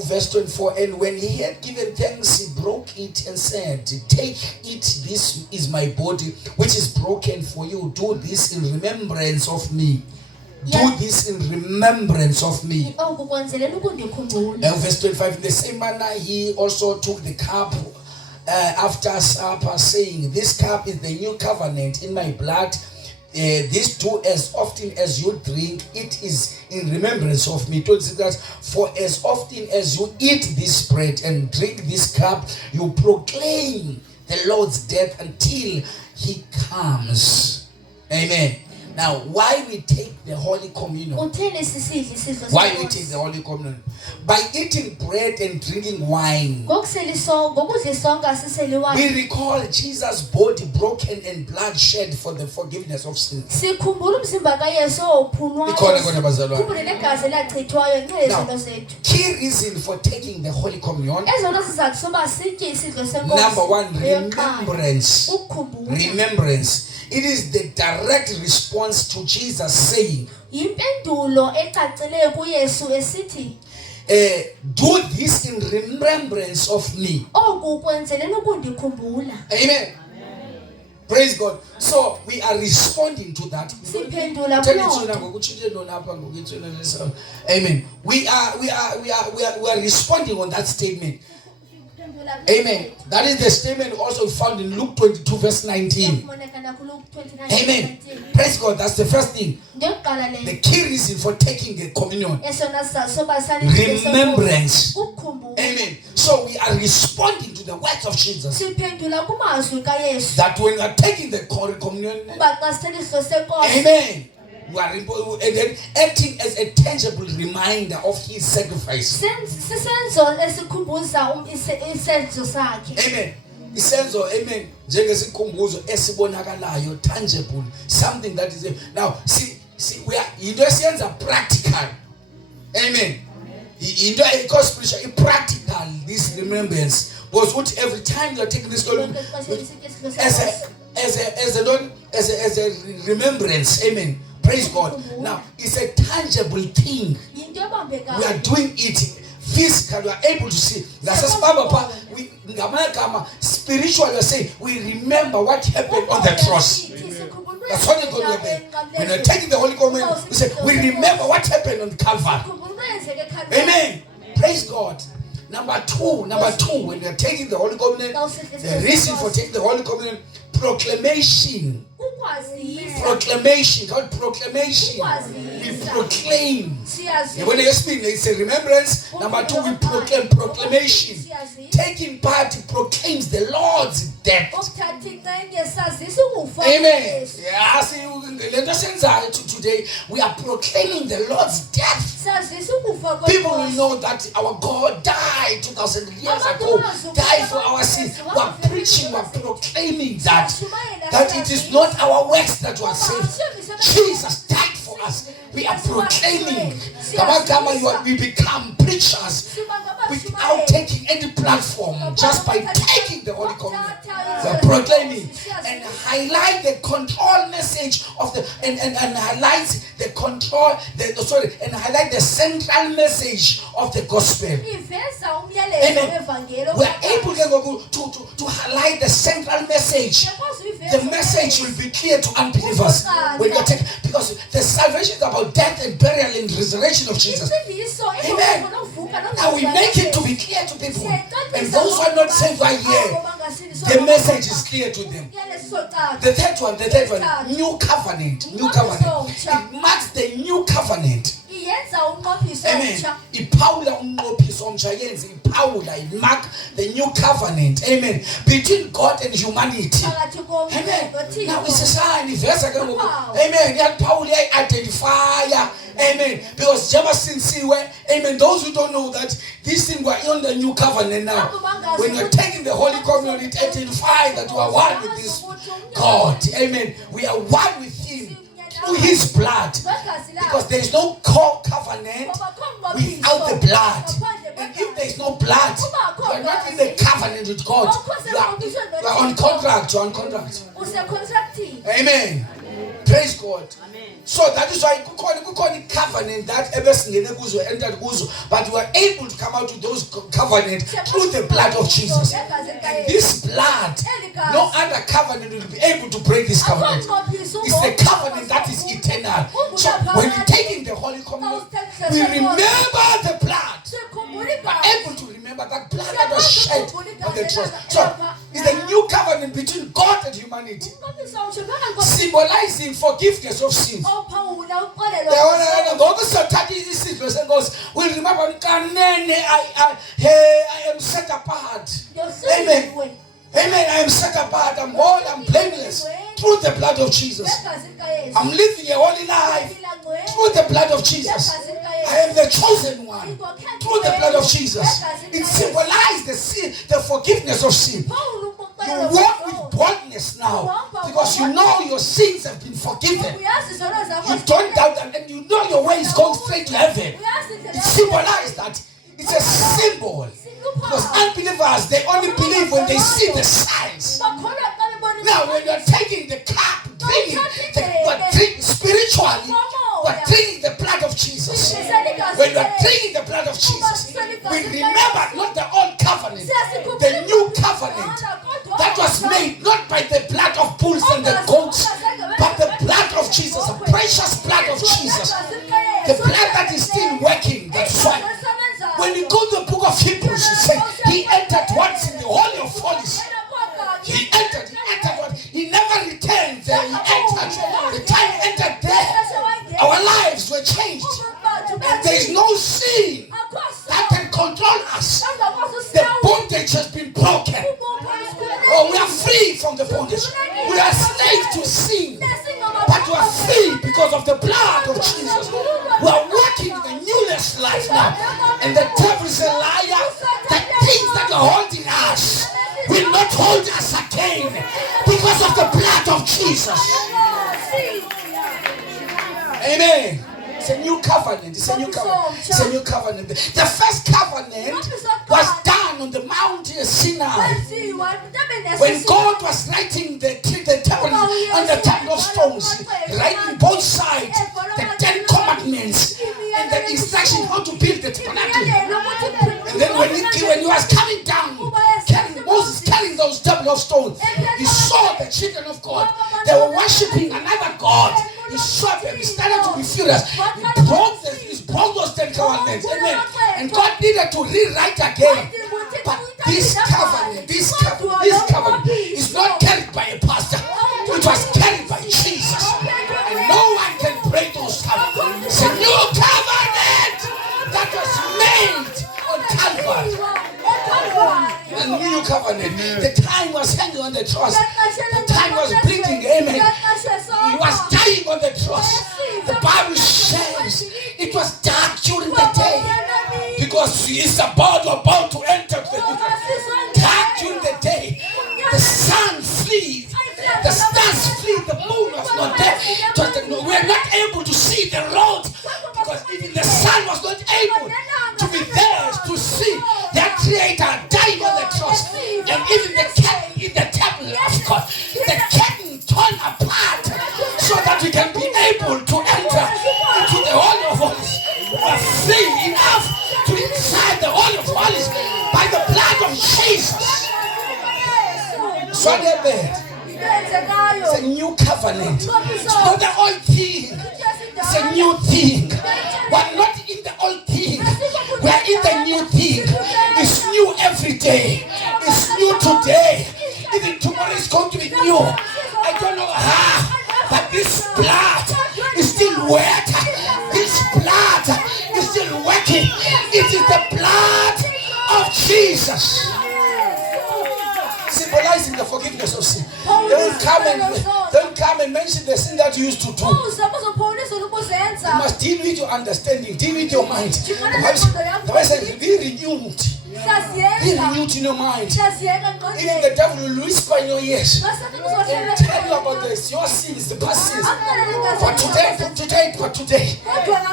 Verse 24. And when he had given thanks, he broke it and said, "Take it, this is my body, which is broken for you. Do this in remembrance of me." Do this in remembrance of me. oku kwenzelela ukundikhumbula. Verse 25, in the same manner he also took the cup after supper, saying, this cup is the new covenant in my blood. This do as often as you drink, it is in remembrance of me. Told that, for as often as you eat this bread and drink this cup, you proclaim the Lord's death until he comes. Amen. Now, why we take the Holy Communion? Why we take the Holy Communion? By eating bread and drinking wine. We recall Jesus' body broken and blood shed for the forgiveness of sins. Now, key reason for taking the Holy Communion. Number one, remembrance. Remembrance. It is the direct response to Jesus saying, do this in remembrance of me. Amen. Praise God. So we are responding to that. Amen. We are responding on that statement. Amen. That is the statement also found in Luke 22 verse 19. Amen. Praise God. That's the first thing. The key reason for taking the communion. Remembrance. Amen. So we are responding to the words of Jesus. That when we are taking the communion, amen, we are acting as a tangible reminder of his sacrifice. Amen. Isenzo, amen. Tangible, something that is now. See, we are practical. Amen. Practical. This remembrance was what every time you are taking this as a remembrance. Amen. Praise God. Now, it's a tangible thing. We are doing it physically. We are able to see. Spiritually, we are saying we remember what happened on the cross. That's what we're going to do. When we're taking the Holy Communion, we say we remember what happened on Calvary. Amen. Praise God. Number two, when we are taking the Holy Communion, the reason for taking the Holy Communion, proclamation. Proclamation. We proclaim. When you speak, it's a remembrance. Number two, we proclaim proclamation. Taking part proclaims the Lord's death. Amen. Today we are proclaiming the Lord's death. People will know that our God died 2,000 years ago, died for our sins. We are preaching, we are proclaiming that it is not our works that were saved. Jesus died for us. We are proclaiming. We become preachers without taking any platform, just by taking the Holy Communion. We are proclaiming and highlight the control message of the and highlight the control and highlight the central message of the gospel. Amen. We are able to highlight the central message. The message will be clear to unbelievers when you take, because the salvation is about death and burial and resurrection of Jesus. Amen. Now we make it to be clear to people, and those who are not saved are here. The message is clear to them. The third one, new covenant. It marks the new covenant. Amen. It mark the new covenant. Amen. Between God and humanity. Amen. Now it's a sign. Amen. Identify. Amen. Because Jama sincere. Amen. Those who don't know that this thing we're on the new covenant now. When you're taking the Holy Communion, it identifies that you are one with this God. Amen. We are one with Him through His blood. Because there is no covenant without the blood. And if there is no blood, you are not in the covenant with God. You are on contract. You're on contract. Amen. Praise God. So that is why we call it covenant that everything entered kuzo, but we are able to come out of those covenant through the blood of Jesus. And this blood, no other covenant will be able to break this covenant. It's the covenant that is eternal. So when you take We remember the blood. We're able to remember that blood that was shed on the cross. So it's a new covenant between God and humanity, symbolizing forgiveness of sins. We'll remember, I am set apart. Amen. Amen. I am set apart. I'm whole. I'm blameless through the blood of Jesus. I'm living a holy life through the blood of Jesus. I am the chosen one through the blood of Jesus. It symbolizes the sin, the forgiveness of sin. You walk with boldness now because you know your sins have been forgiven. You don't doubt them, and you know your way is going straight to heaven. It symbolizes that. It's a symbol. Because unbelievers, they only believe when they see the signs. Now, when you're taking the cup, drinking spiritually, we're drinking the blood of Jesus. When you're drinking the blood of Jesus, we remember not the old covenant, the new covenant that was made not by the blood of bulls and the goats, but the blood of Jesus, the precious blood of Jesus, the blood that is still working. That's why when you go to the book of Hebrews, it says he entered once in the Holy of Holies. He entered once. He never returned there. He entered. The time he entered there, our lives were changed. And there is no sin that can control us. The bondage has been broken. Oh, we are free from the bondage. We are slaves to sin. But we are free because of the blood of Jesus. We are walking in the newness life now. And the devil is a liar. The things that are holding us will not hold us again because of the blood of Jesus. Amen. It's a new covenant. It's a new covenant. It's a new covenant. The first covenant was done on the Mount Sinai. When God was writing the tabernacle on the table of stones, writing both sides, the 10 commandments, and the instruction how to build the tabernacle. And then when he was coming down, Moses carrying those tables of stones, he saw the children of God. They were worshipping another God. He saw them. He started to be furious. He broke those 10 commandments. Amen. And God needed to rewrite again. But this covenant is not carried by a pastor. It was carried by Jesus. And no one can break those covenants. It's a new covenant that was made on Calvary. A new covenant. The time was hanging on the cross. The time was bleeding. Amen. He was dying on the cross. The Bible says it was dark during the day because he is about to enter the dark during the day. The sun fled. The stars fled. The moon was not there. We were not able to see the road because even the sun was not able to be there to see their creator dying on the cross. And even the curtain in the temple of God, the curtain torn apart so that we can be able to enter into the Holy of Holies. We are free enough to inside the Holy of Holies by the blood of Jesus. So it's a new covenant. It's not the old thing. It's a new thing. We're not in the old thing. We're in the new thing. It's new every day. It's new today. Even tomorrow is going to be new. I don't know how, but this blood is still wet. This blood is still working. It is the blood of Jesus, symbolizing the forgiveness of sin. Don't come and mention the sin that you used to do. You must deal with your understanding, deal with your mind. The Bible says, be renewed. Be renewed in your mind. Even the devil will whisper in your ears and tell you about this. Your sins, the past sins. But today,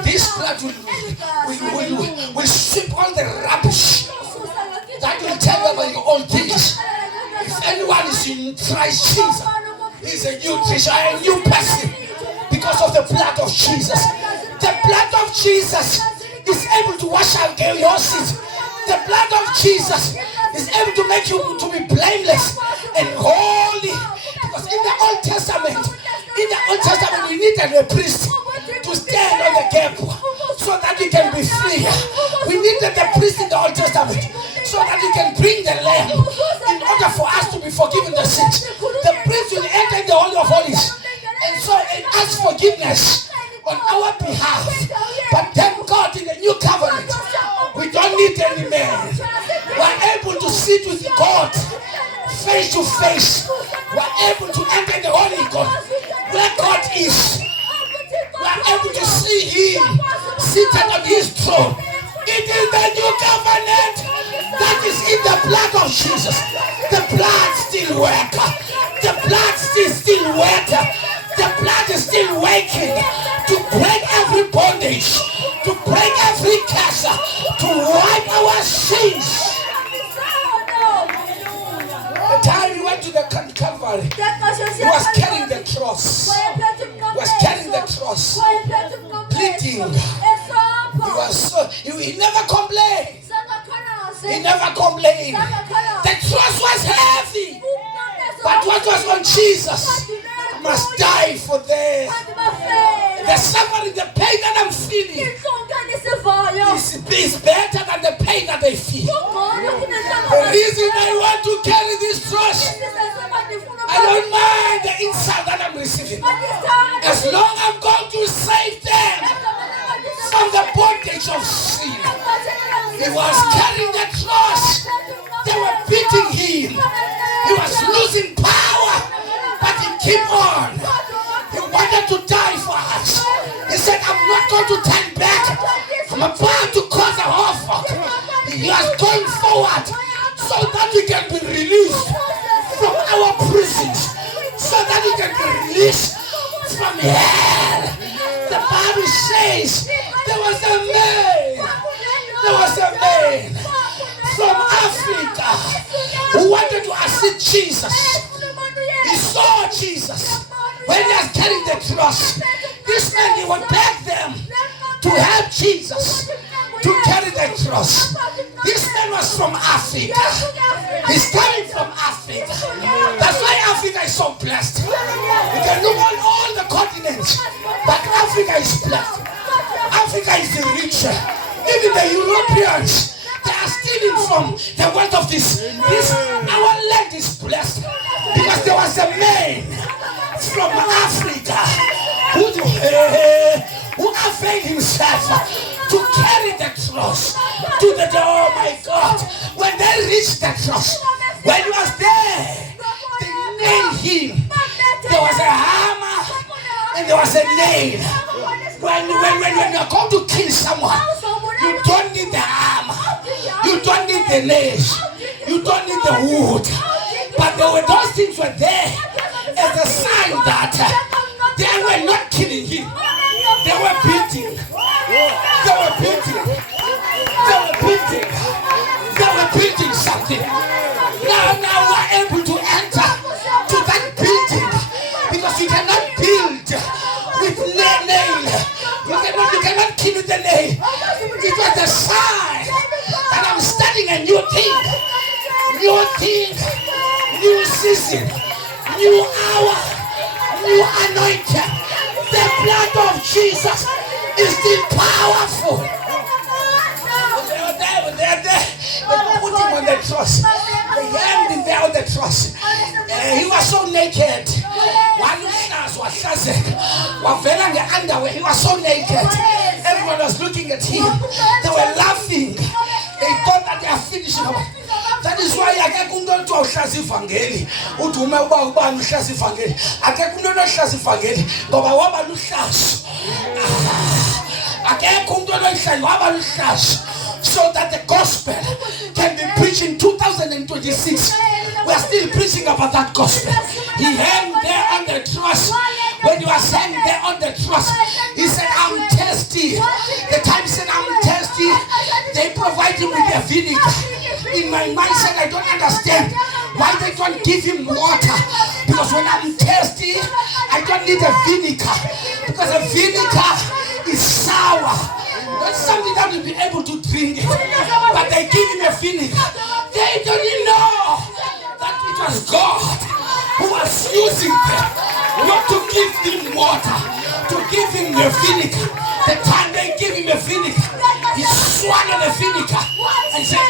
this blood will sweep all the rubbish that will tell you about your old things. If anyone is in Christ Jesus, he's a new creature, a new person because of the blood of Jesus. The blood of Jesus is able to wash out your sins. The blood of Jesus is able to make you to be blameless and holy. Because in the Old Testament, you needed a priest to stand on the gap so that we can be free. We needed the priest in the Old Testament so that he can bring the lamb in order for us to be forgiven the sins. The priest will enter in the Holy of Holies and so ask forgiveness on our behalf. But thank God in the new covenant, we don't need any man. We're able to sit with God face to face. We're able to enter the Holy God where God is. We're able to see Him seated on His throne. It is the new covenant that is in the blood of Jesus. The blood still works. The blood still works. The blood is still working to break every bondage, to break every curse, to wipe our sins. The time he went to the Calvary, he was carrying the cross. He was carrying the cross, bleeding. He never complained. He never complained. The cross was heavy, but what was on Jesus must die for them. The suffering, the pain that I'm feeling is better than the pain that they feel. The reason I want to carry this cross, I don't mind the insult that I'm receiving, as long as I'm going to save them from the bondage of sin. He was carrying the cross. They were beating him. He was losing power, but he came on. He wanted to die for us. He said, I'm not going to turn back. I'm about to cause a havoc. He was going forward so that we can be released from our prisons, so that we can be released from hell. The Bible says there was a man from Africa who wanted to assist Jesus. He saw Jesus when he was carrying the cross. This man, he would beg them to help Jesus to carry the cross. This man was from Africa. He's coming from Africa. That's why Africa is so blessed. You can look on all the continents, but Africa is blessed. Africa is the richer. Even the Europeans, they are stealing from the wealth of this. Our land is blessed because there was a man from Africa who availed himself to carry the cross to the door. Oh my God. When they reached the cross, when he was there, they nailed him. There was a hammer and there was a nail. When you're going to kill someone, you don't need the hammer, you don't need the nails, you don't need the wood. But those things were there as a sign that they were not killing him. They were beating. They were beating. They were beating. They were building something. Now we're able to enter to that building because you cannot build with nail. You cannot kill with the nail. It was a sign that I'm starting a new thing, new season, new hour, new anointing. The blood of Jesus is still powerful. They're there. They put him on the cross. They hanged him there on the cross. He was so naked. One class was shazek. Underwear. He was so naked. Everyone was looking at him. They were laughing. They thought that they are finishing him. That is why akekho umuntu othiwa uhlaza ivangeli uthi uma ubani uhlaza ivangeli akekho umuntu ohlaza ivangeli ngoba waba luhlazo akekho umuntu ohlaza waba luhlazo so that the gospel can be preached in 2026. We are still preaching about that gospel. He hung there on the cross. When he was hanging there on the cross, he said, I'm thirsty. The time he said, I'm thirsty, they provide him with the vinegar. In my mindset, I don't understand why they don't give him water. Because when I'm thirsty, I don't need a vinegar. Because a vinegar is sour. Not something that will be able to drink it. But they give him a vinegar. They didn't know that it was God who was using them. Not to give him water, to give him the vinegar. The time they give him the vinegar, swallow the vinegar and say,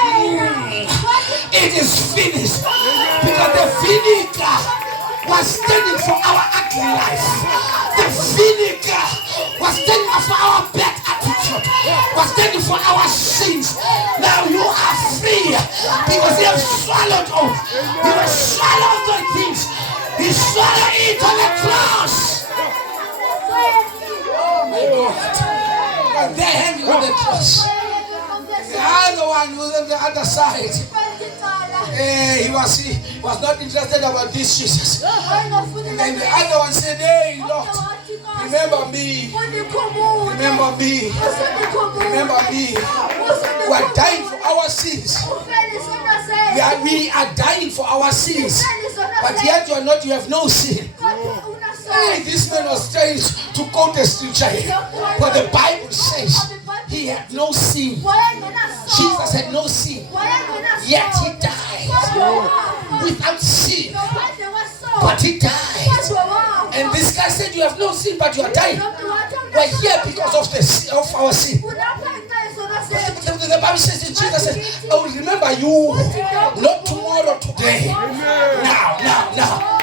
it is finished. Because the vinegar was standing for our ugly life. The vinegar was standing for our bad attitude. Was standing for our sins. Now you are free because you have swallowed all. You have swallowed the things. He swallowed it on the cross. Oh my God. And they're hanging on the cross. The other one was on the other side. He was not interested about this Jesus. And then the other one said, hey Lord, remember me. Remember me. Remember me. We are dying for our sins. We are dying for our sins. But yet you are not, you have no sin. Hey, this man was trying to quote the scripture here. But the Bible says he had no sin. Jesus had no sin. Yet he died without sin. But he died. And this guy said, you have no sin, but you are dying. We're here because of our sin. The Bible says that Jesus said, I will remember you, not tomorrow, today. Now.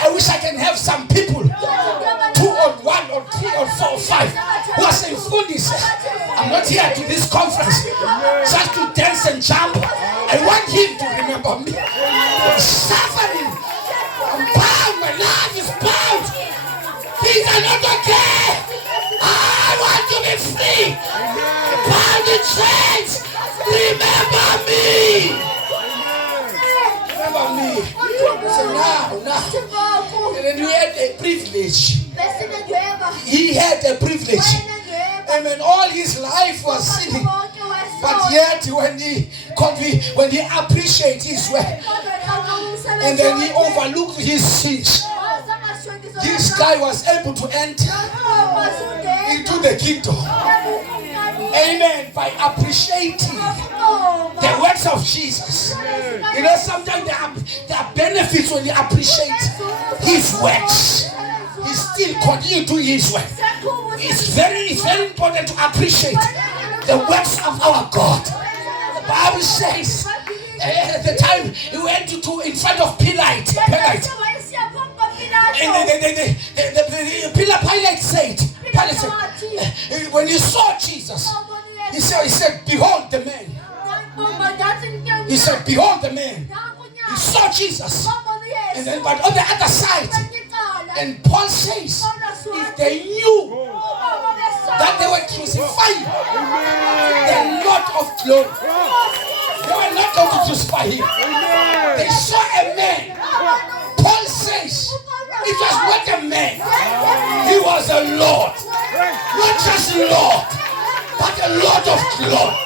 I wish I can have some people, 2 or 1 or 3 or 4 or 5, who are saying, Fundis, I'm not here to this conference just to dance and jump. I want him to remember me. I'm suffering. I'm bound. My life is bound. Things are not okay. I want to be free. Bound in chains. Remember me. Remember me. So now. And then he had a privilege. He had a privilege. Amen. All his life was sinning. But yet when he appreciates his work, and then he overlooked his sins, this guy was able to enter into the kingdom. Amen. By appreciating the works of Jesus. You know, sometimes there are benefits when you appreciate his works. He still continues to do his work. It's very important to appreciate the works of our God. The Bible says at the time he went to in front of Pilate. And Pilate said, when he saw Jesus, he said, behold the man. He said, behold the man. He saw Jesus. And then, but on the other side, and Paul says, if they knew that they were crucifying the Lord of glory, they were not going to crucify him. They saw a man. Paul says, it was not a man. He was a Lord. Not just Lord, but a Lord of glory.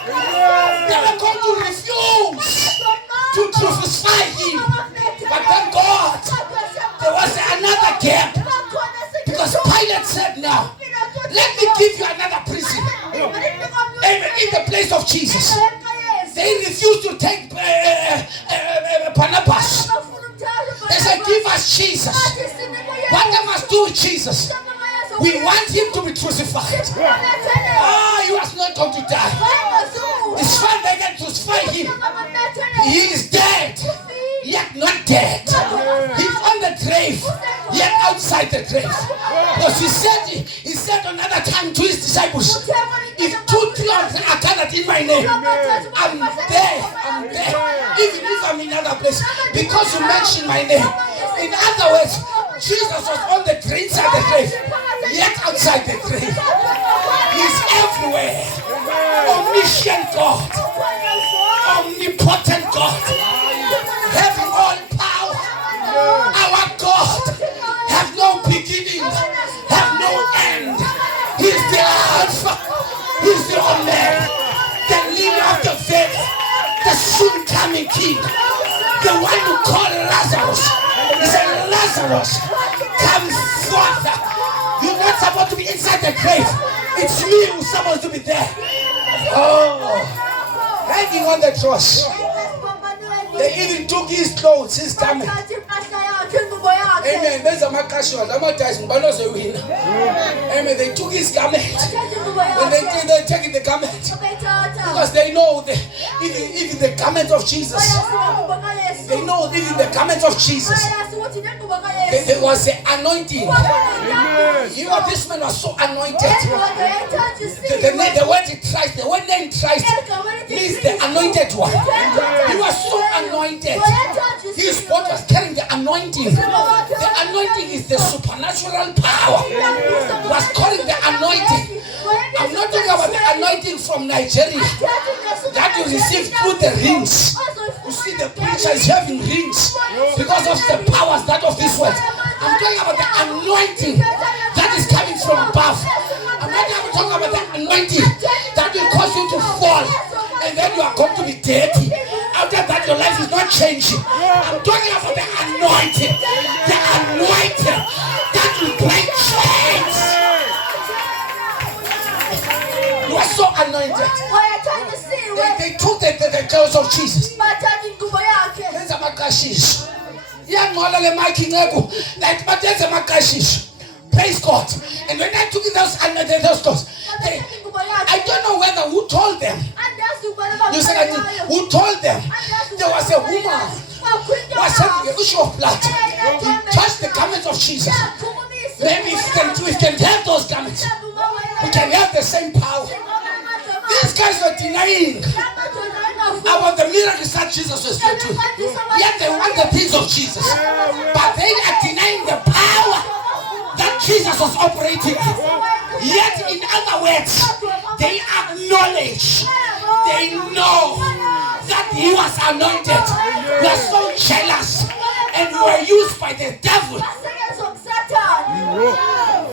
They were going to refuse to crucify him. But thank God, there was another gap. Because Pilate said, now, let me give you another prison. Amen. In the place of Jesus. They refused to take Barnabas. They said, give us Jesus. What they must do with Jesus? We want him to be crucified. He was not going to die. It's fine they can crucify him. He is dead, yet not dead. He's on the grave, yet outside the grave. Because he said another time to his disciples, if 2 or 3 are gathered in my name, I'm there. Even if I'm in another place, because you mentioned my name. In other words, Jesus was on the inside the grave, yet outside the grave. He's everywhere. Omniscient God, omnipotent God, having all power. Our God have no beginning, have no end. He's the Alpha, he's the Omega, the leader of the valley, the soon coming King, the one who called Lazarus. He said, Lazarus, come forth. You're not supposed to be inside the grave. It's me who's supposed to be there. Hanging on the cross. They even took his clothes, his garment. Amen. There's a makashwa. Amen. They took his garment. When they take the garment, because they know even the garment of Jesus. They know even the garment of Jesus. There was an anointing. You know, this man was so anointed. The word Christ, the word name Christ means the anointed one. He was so anointed. His body was carrying the anointing. The anointing is the supernatural power. He was calling the anointing. I'm not talking about the anointing from Nigeria that you receive through the rings. You see, the preacher is having rings because of the powers that of this world. I'm talking about the anointing that is coming from above. I'm not talking about the anointing that will cause you to fall and then you are going to be dirty. After that, your life is not changing. I'm talking about the anointing that will break chains. You are so anointed. They took the clothes of Jesus. Praise God. And when I took those clothes, I don't know whether who told them. You said, who told them? There was a woman who was having an issue of blood. He touched the garments of Jesus. Maybe if we can have those garments, we can have the same power. These guys were denying about the miracles that Jesus was going to do. Yet they want the things of Jesus. But they are denying the power that Jesus was operating. Yet, in other words, they acknowledge, they know that he was anointed. We are so jealous and we were used by the devil.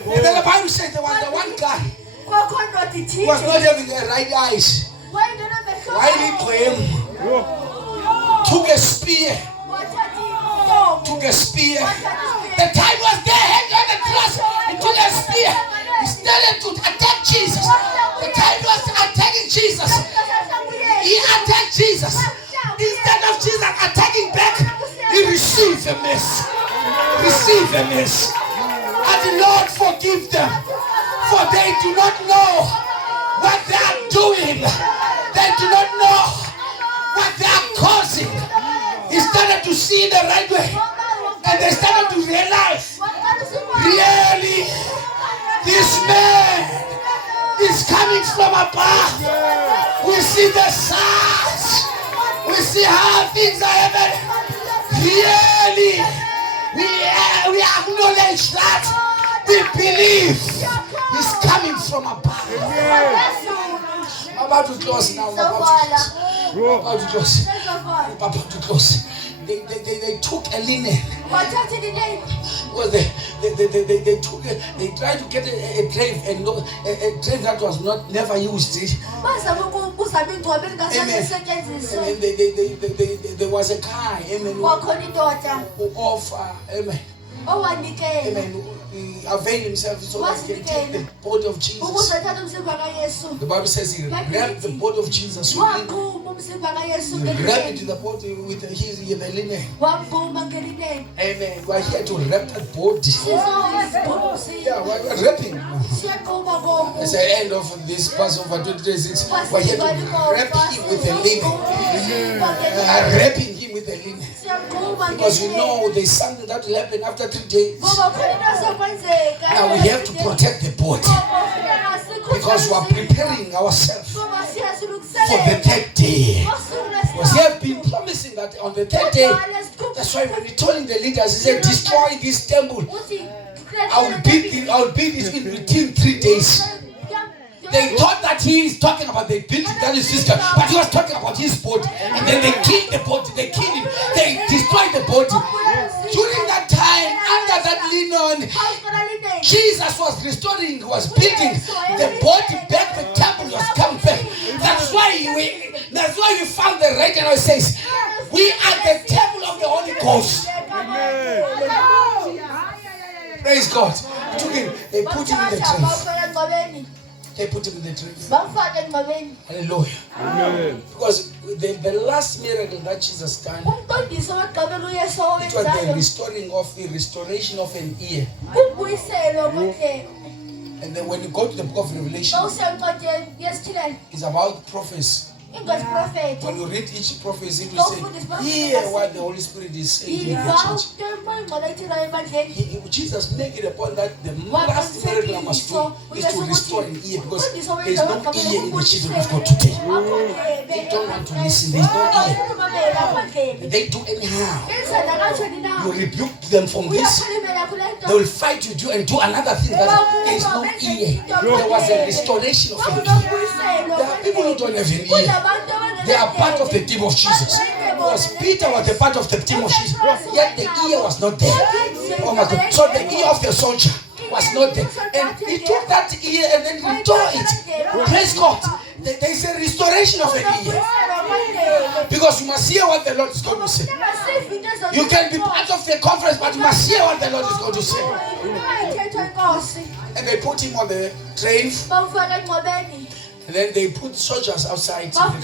And then the Bible says there was the one guy who was not having the right eyes. While he came, took a spear. The time was there, hanging on the cross. He took a spear. He started to attack Jesus. The time was attacking Jesus. He attacked Jesus. Instead of Jesus attacking back, he received a miss. And the Lord forgive them, for they do not know what they are doing. They do not know what they are causing. He started to see the right way, and they started to realize, really, this man is coming from above. We see the signs. We see how things are happening. Really, we acknowledge that. We believe he's coming from above. I'm about to close now. About to close. They took a linen. Well, they tried to get a grave and a grave that was never used. Amen. There was a guy, amen, who offered, amen, avail himself so that he can take the body of Jesus. The Bible says he wrapped the body of Jesus with linen. He wrapped the body with the linen. Amen. We are here to wrap that body. Yeah, we are wrapping. As the end of this Passover 2026, we are here to wrap him with the linen. Wrapping him with the linen. Because you know there's something that will happen after 3 days. Now we have to protect the body. Because we are preparing ourselves for the third day. Because he has been promising that on the third day, that's why when he told the leaders, he said, destroy this temple. I will build it in within 3 days. They thought that he is talking about the building, that is his God, but he was talking about his body. And then they killed the body, they killed him, they destroyed the body. During that time, under that linen, Jesus was restoring, was building the body back, the temple was coming back. That's why we found the right, and it says, we are the temple of the Holy Ghost. Praise God. They put him in the grave. They put him in the tree. bamfaka engcwabeni. Hallelujah. Amen. Because the last miracle that Jesus done, Umqondisi wegqibela uYesu it was the owenzayo. restoration of an ear. Ukubuyiselwa kondlebe. And then when you go to the book of Revelation, Xa usencwadini yesithilelo, it's about prophecy. ingozi prophet. When you read each prophecy, it will say, hear what the Holy Spirit is saying to the Yiva church. utempo ingcwele ayithilayo ebandleni. Jesus make it a point that the last miracle I must do is to restore an ear, because there is no ear in the children of God today. They don't want to listen. There is no ear. They do anyhow. You rebuke them from this. They will fight with you and do another thing. That there is no ear. There was a restoration of an ear. There are people who don't have an ear. They are part of the team of Jesus. Because Peter was a part of the team of Jesus. Yet the ear was not there. Oh my God. So the ear of the soldier was not there. And he took that ear and then he tore it. Praise God. There is a restoration of the ear. Because you must hear what the Lord is going to say. You can be part of the conference, but you must hear what the Lord is going to say. And they put him on the train. And then they put soldiers outside. And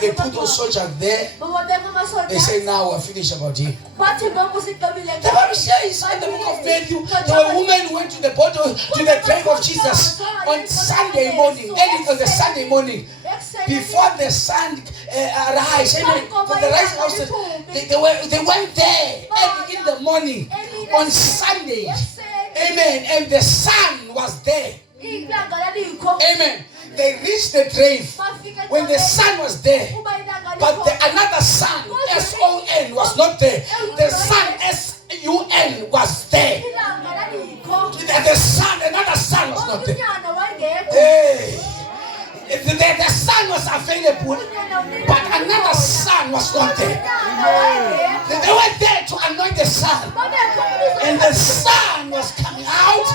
they put those soldiers there. They say, now we're finished about him. The Bible says in the book of Matthew, there were women who went to the grave of Jesus on Sunday morning, early on the Sunday morning, before the sun rise. For the rising of the they went there early in the morning on Sunday. Amen. And the sun was there. Amen. They reached the grave when the sun was there, but another sun, S-O-N, was not there. The sun, S-U-N, was there. The sun, another sun was not there. Hey. The sun was available, but another sun was not there. They were there to anoint the sun, and the sun was coming out,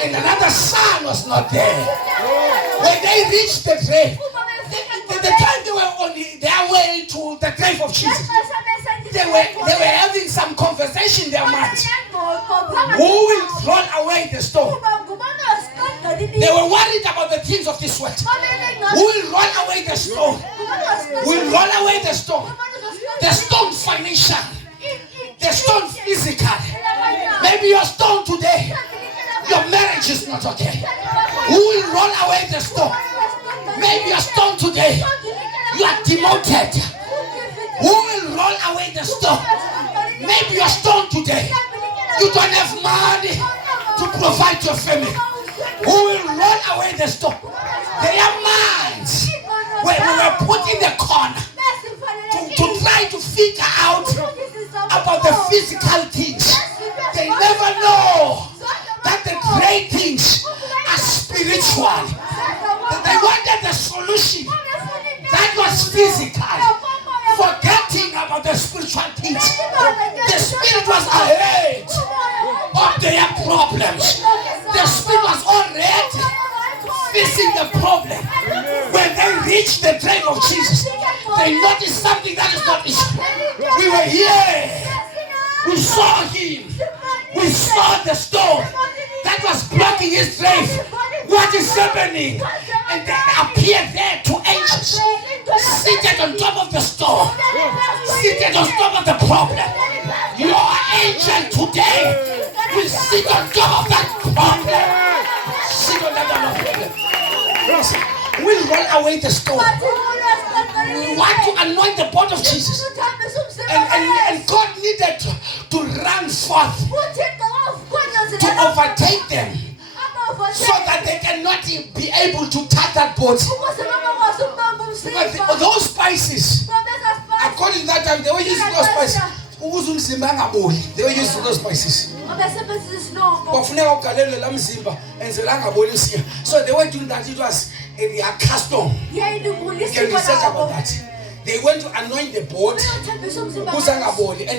and another sun was not there. When they reached the grave, the time they were on their way to the grave of Jesus, they were having some conversation in their minds. Who will roll away the stone? They were worried about the things of this world. Who will roll away the stone? Who will roll away the stone? The stone financial, the stone physical. Maybe your stone today, your marriage is not okay. Who will roll away the stone? Maybe your stone today, you are demoted. Who will roll away the stone? Maybe your stone today, you don't have money to provide your family. Who will roll away the stone? Their minds were put in the corner to try to figure out about the physical things. They never know that the great things are spiritual. They wanted the solution that was physical, forgetting about the spiritual things. The spirit was ahead of their problems. The spirit was already facing the problem. When they reached the grave of Jesus, they noticed something that is not easy. We were here. We saw him. We saw the stone that was blocking his grave. What is happening? And they appeared there to angels, seated on top of the stone, seated on top of the problem. Your angel today will sit on top of that problem. Sit on that problem. We'll roll away the stone. We want to anoint the body of Jesus. And God needed to run forth to overtake them, so that they cannot be able to touch that body. But those spices, according to that time, they were using those spices. They were using those spices. So they were doing that. It was a custom. You can research about that. They went to anoint the boat, and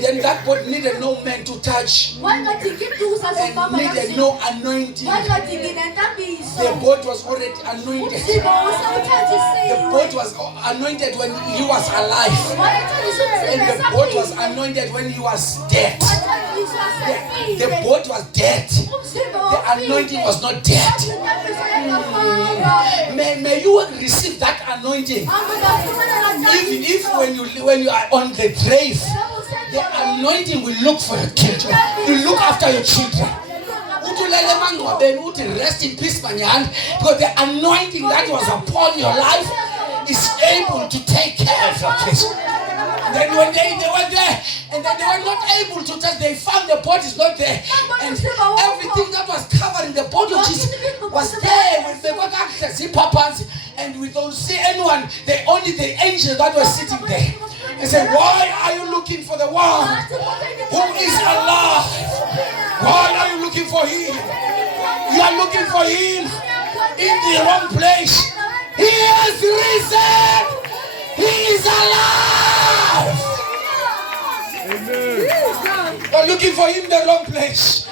then that boat needed no man to touch, and needed no anointing. The boat was already anointed. The boat was anointed when he was alive, and the boat was anointed when he was dead. The boat was dead. The anointing was not dead. May you receive that anointing. Even if when you are on the grave, the anointing will look for your children. Will look after your children. Rest in peace, Manyan, because the anointing that was upon your life is able to take care of your kids. Then when they were there, and then they were not able to touch, they found the boat is not there, and everything that was covering the body of Jesus was there. When they were see papas, and we don't see anyone, only the angel that was sitting there. And said, why are you looking for the one who is alive? Why are you looking for him? You are looking for him in the wrong place. He has risen. He is alive. You are looking for him in the wrong place.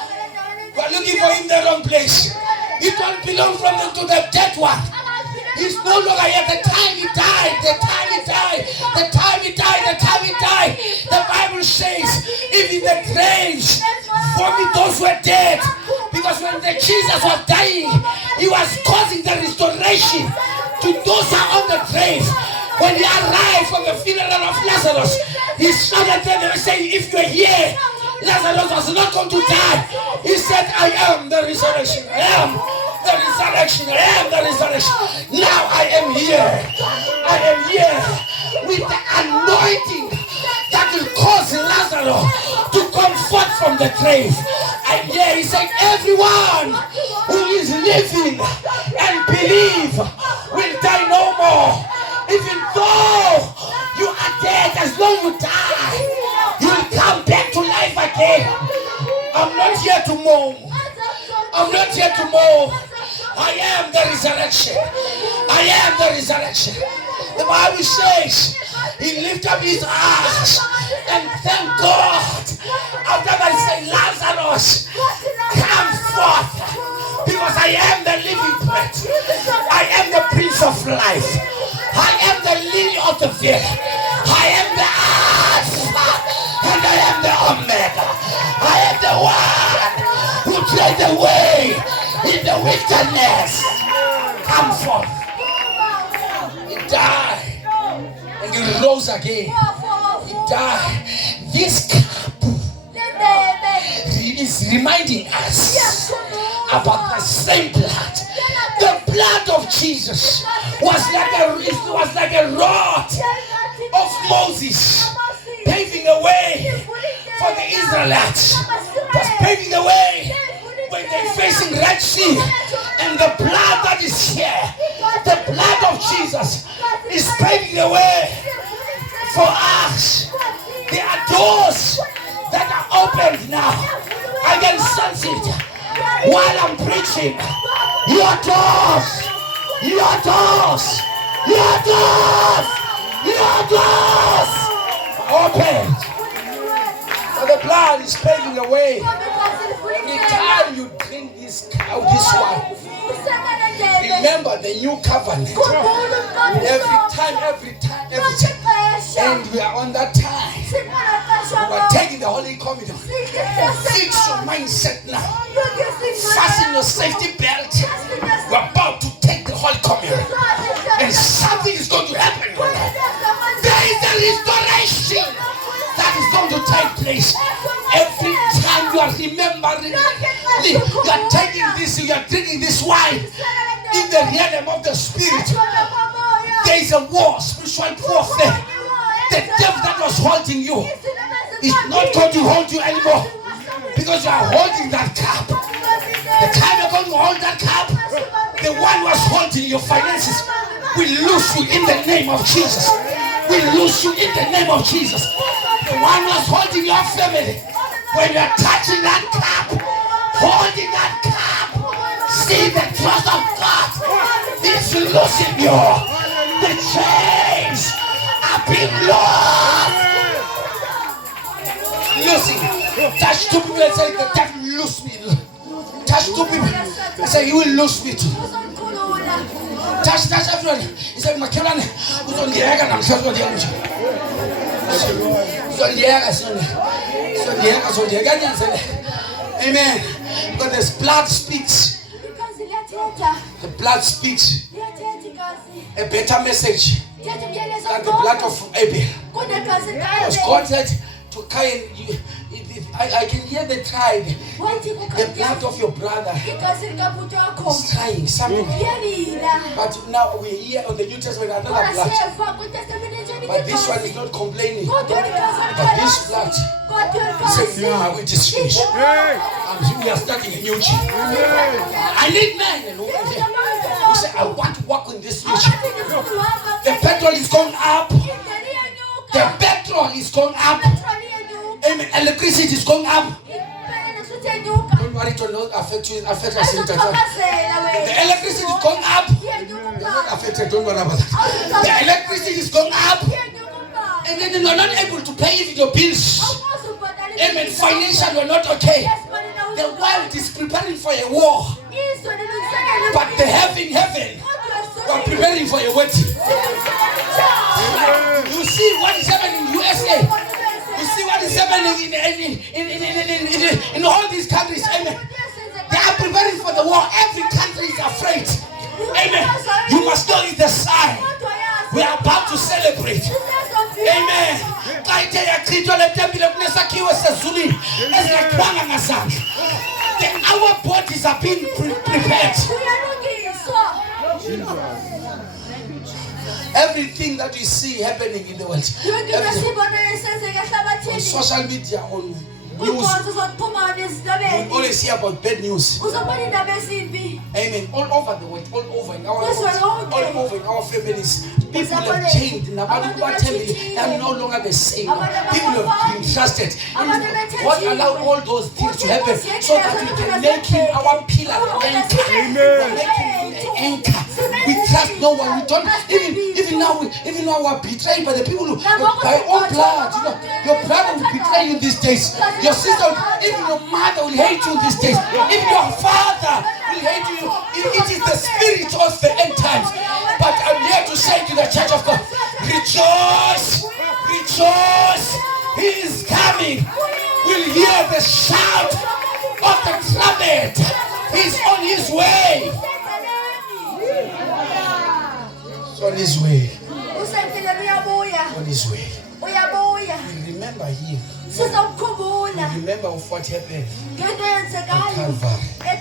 You are looking for him in the wrong place. He don't belong to the dead one. He's no longer here. The time he died, the time he died, the time he died, the time he died. The Bible says, even the graves vomit those who were dead. Because when Jesus was dying, he was causing the restoration to those who are on the grave. When he arrived from the funeral of Lazarus, he shouted there, they were saying, if you are here, Lazarus was not going to die. He said, I am the resurrection. I am the resurrection. I am the resurrection. Now I am here. I am here with the anointing that will cause Lazarus to come forth from the grave. And here he said, everyone who is living and believe will die no more. Even though you are dead, as long as you die, you will come back to life again. I'm not here to mourn. I'm not here to mourn. I am the resurrection. I am the resurrection. The Bible says he lifted up his eyes and thank God. After that he said, Lazarus, come forth, because I am the living bread. I am the Prince of Life. I am the lily of the valley. I am the Alpha and I am the Omega. I am the one who cleared the way in the wilderness. Come forth. He died and he rose again. He died. This cup is reminding us about the same blood. The blood of Jesus was like a rod of Moses, paving the way for the Israelites. Was paving the way when they're facing Red Sea, and the blood that is here, the blood of Jesus, is paving the way for us. There are doors that are opened now. I can sense it while I'm preaching. Your doors, your doors, your doors, your doors are opened. So the blood is paving the way. Every time you drink this wine, remember the new covenant. Every time. And we are on that time. We are taking the Holy Communion. Fix your mindset now. Fasten your safety belt. We are about to take the Holy Communion. And something is going to happen. There is a restoration that is going to take place. Every time you are remembering, you are taking this, you are drinking this wine in the realm of the Spirit. There is a war, spiritual warfare. The devil that was holding you is not going to hold you anymore, because you are holding that cup. The time you're going to hold that cup, the one who was holding your finances will lose you in the name of Jesus. Will lose you in the name of Jesus. The one who was holding your family, when you are touching that cup, holding that cup, see the trust of God is losing you. The chains are have been lost. Losing. Touch two people and say, the devil lose me. Touch two people and say, you will lose me too. Touch everyone. He said, Makelane, who's on the egg and I'm sure what the engine. So the egg, so the egg, amen. Because this blood speaks. The blood speaks a better message than the blood of Abel. Because God said to Cain, I can hear the tribe. The blood of your brother is trying something. But now we hear on the New Testament another blood. But this one is not complaining. But this blood says, now it is finished. We are starting a new church. I need men who say, I want to walk in this new church. The petrol is going up. The petrol is going up. Amen. Electricity is going up. Don't worry, it will not affect you. Affect us in the electricity is going up. You're not affected. Don't worry about that. The electricity is going up. And then you are not able to pay even your bills. Amen. Financially, you are not okay. The world is preparing for a war. But the heaven, you are preparing for a wedding. You see what is happening in USA. You see what is happening in all these countries. Amen. They are preparing for the war. Every country is afraid. Amen. You must know it's the sign. We are about to celebrate. Amen. Our bodies are being prepared. Everything that we see happening in the world, on social media, on news, we always hear about bad news. Amen. All over the world, all over in our world, all over in our families, people have changed. They are no longer the same. People have been trusted. God allowed all those things to happen so that we can make Him our pillar, anchor. We trust no one. We don't even now we are betrayed by the people who by own blood. You know, your brother will betray you these days. Your sister, even your mother will hate you these days. Even your father will hate you. It is the spirit of the end times. But I'm here to say to the church of God, rejoice, rejoice. He is coming. We'll hear the shout of the trumpet. He's on his way. On his way. On his way. We remember him. We remember of what happened at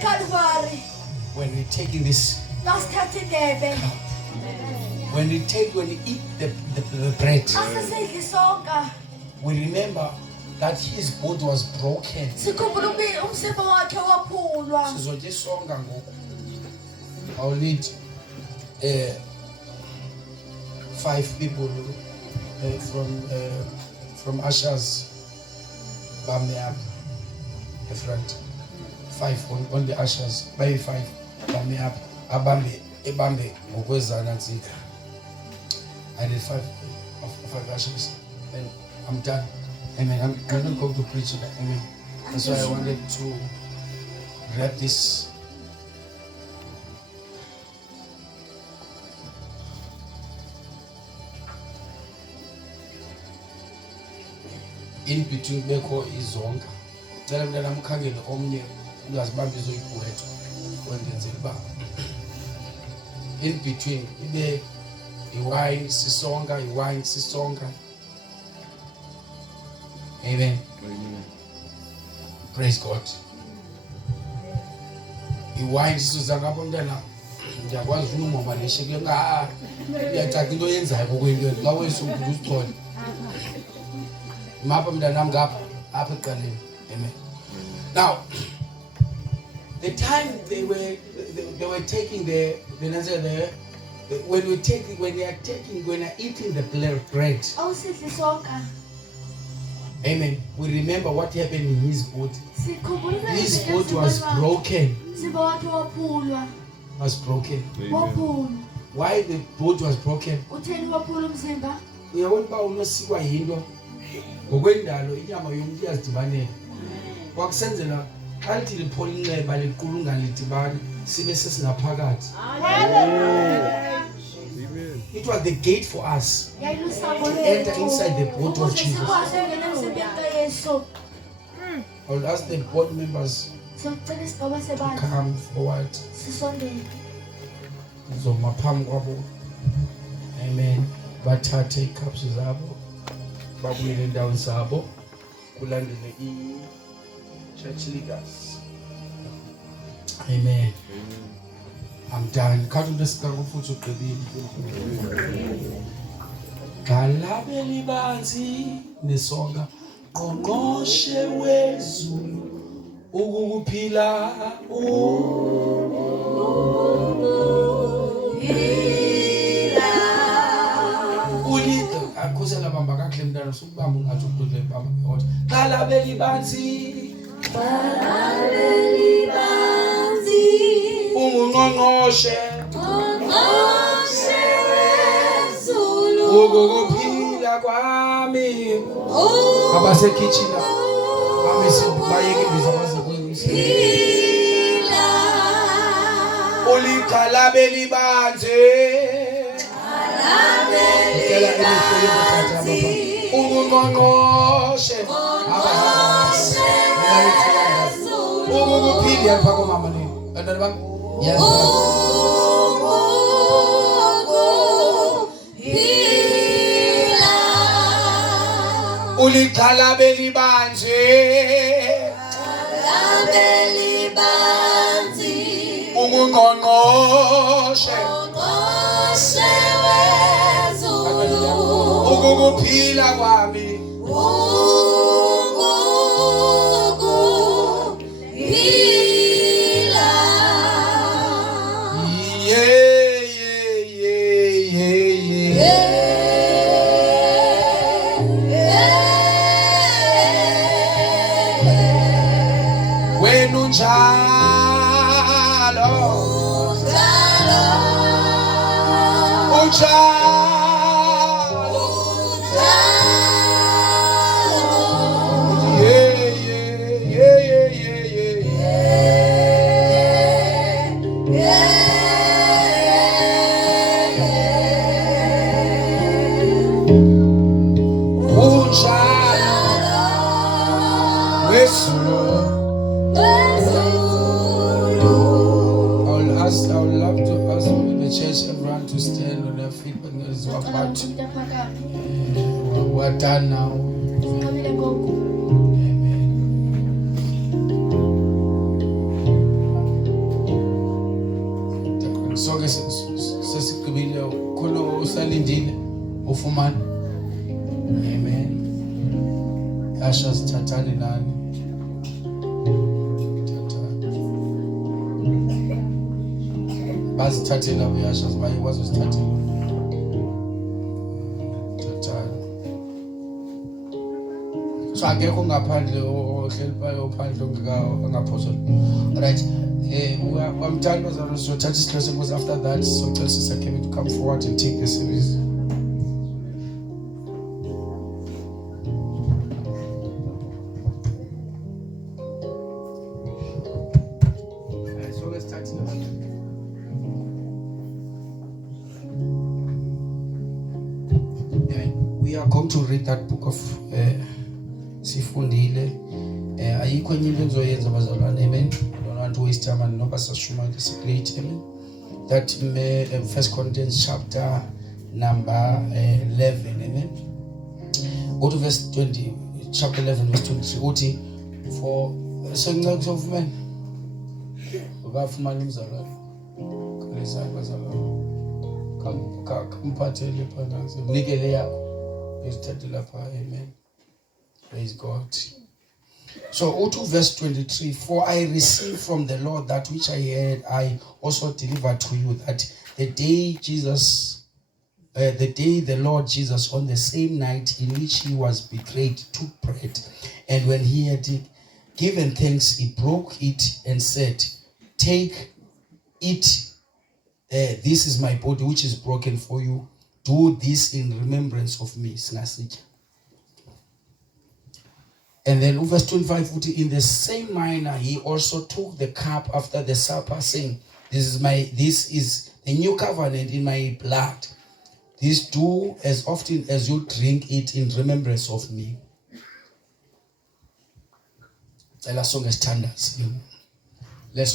Calvary. When we take in this cup. When we eat the bread. We remember that his body was broken. I'll lead 5 people from ushers. Bam up the front. 5 on the ushers. By 5. Bam up. Ebambe. Mokwezana Nzika. I did 5 ushers. And I'm done. Amen. I'm not going to preach it. Amen. That's why I wanted to wrap this. In between beko izonga. Cela mntana mkhangele omnye ungazibamba izoyibhuwethu kwenzele ba. In between ibe iwine sisonga. Amen. Praise God. Iwine sisuzanga lapho mntana ngiyakwazi umoma lesheke nga uyathatha into yenzayo kokwento xa wesuku uzithole. Amen. Now, the time they were taking when they are eating the bread. Amen. We remember what happened in his body. His body was broken. Why the body was broken? uyabona uba unosikwa yinto ngokwendalo inyama yomuntu iyazidibanela wakusenzela xa lithi liphola inxeba liqulunga lidibane sibe sesingaphakathi. It was the gate for us to enter inside the boat of Jesus. I will ask the board members to come forward. Amen. Bathathe icups zabo babuyele endaweni zabo kulandele i-church leaders. Amen. I'm done. Can't do this. Can't go for Kalabeli banzi nesonga qongqoshe wezulu ukukuphila ulito akhosela bamba kahle mntana sokubamba ungathi ukudle bamba ngehola kalabeli banzi ungqongqoshe wezulu ukukuphila kwami abasekitchen amisi bayeke imbiza bazekwenza ulikalabeli banzi ungqongqoshe ukukuphila phako mama ni bantwana bami yes ulikhalabeli banzi ungqongqoshe ukukuphila kwami I would love to ask the church everyone to stand on their feet when there is one part. We're done now. Amen. So sesigqibile khona usalindile ufumana. Amen. Asha sithathane nani. Bazithathela uyashazi bayikwazi uzithathela thathana so akekho ngaphandle ohleli phayo phandle ongaphosola. Right, wamthanda bazalwane sothatha isihloko because after that socela Sister Kevin to come forward and take the service. So let's start now. We are going to read that book of Sifundile. Ayikho enye into enzoyenza bazalwane. Amen. I don't want to waste time and noba sashuma disciplinate. Amen. That First Corinthians chapter number 11. Amen. Go to verse 20. Chapter 11 verse 23. Uthi for songs of men. Ubafumana umzalwane. Kalisa bazalwane. Kamphathele phansi. Mnikele yakho. Amen. Praise God. So, to verse 23, for I received from the Lord that which I heard, I also delivered to you, that the day the Lord Jesus, on the same night in which he was betrayed, took bread, and when he had given thanks, he broke it and said, "Take it, this is my body which is broken for you. Do this in remembrance of me. Singasitya. And then verse 25, in the same manner, he also took the cup after the supper, saying, this is a new covenant in my blood. This do as often as you drink it in remembrance of me. Let's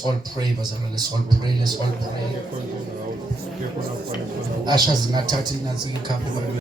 all pray, Bazara. Let's all pray. Let's all pray. Asha zingathathi nansi ikhaphe.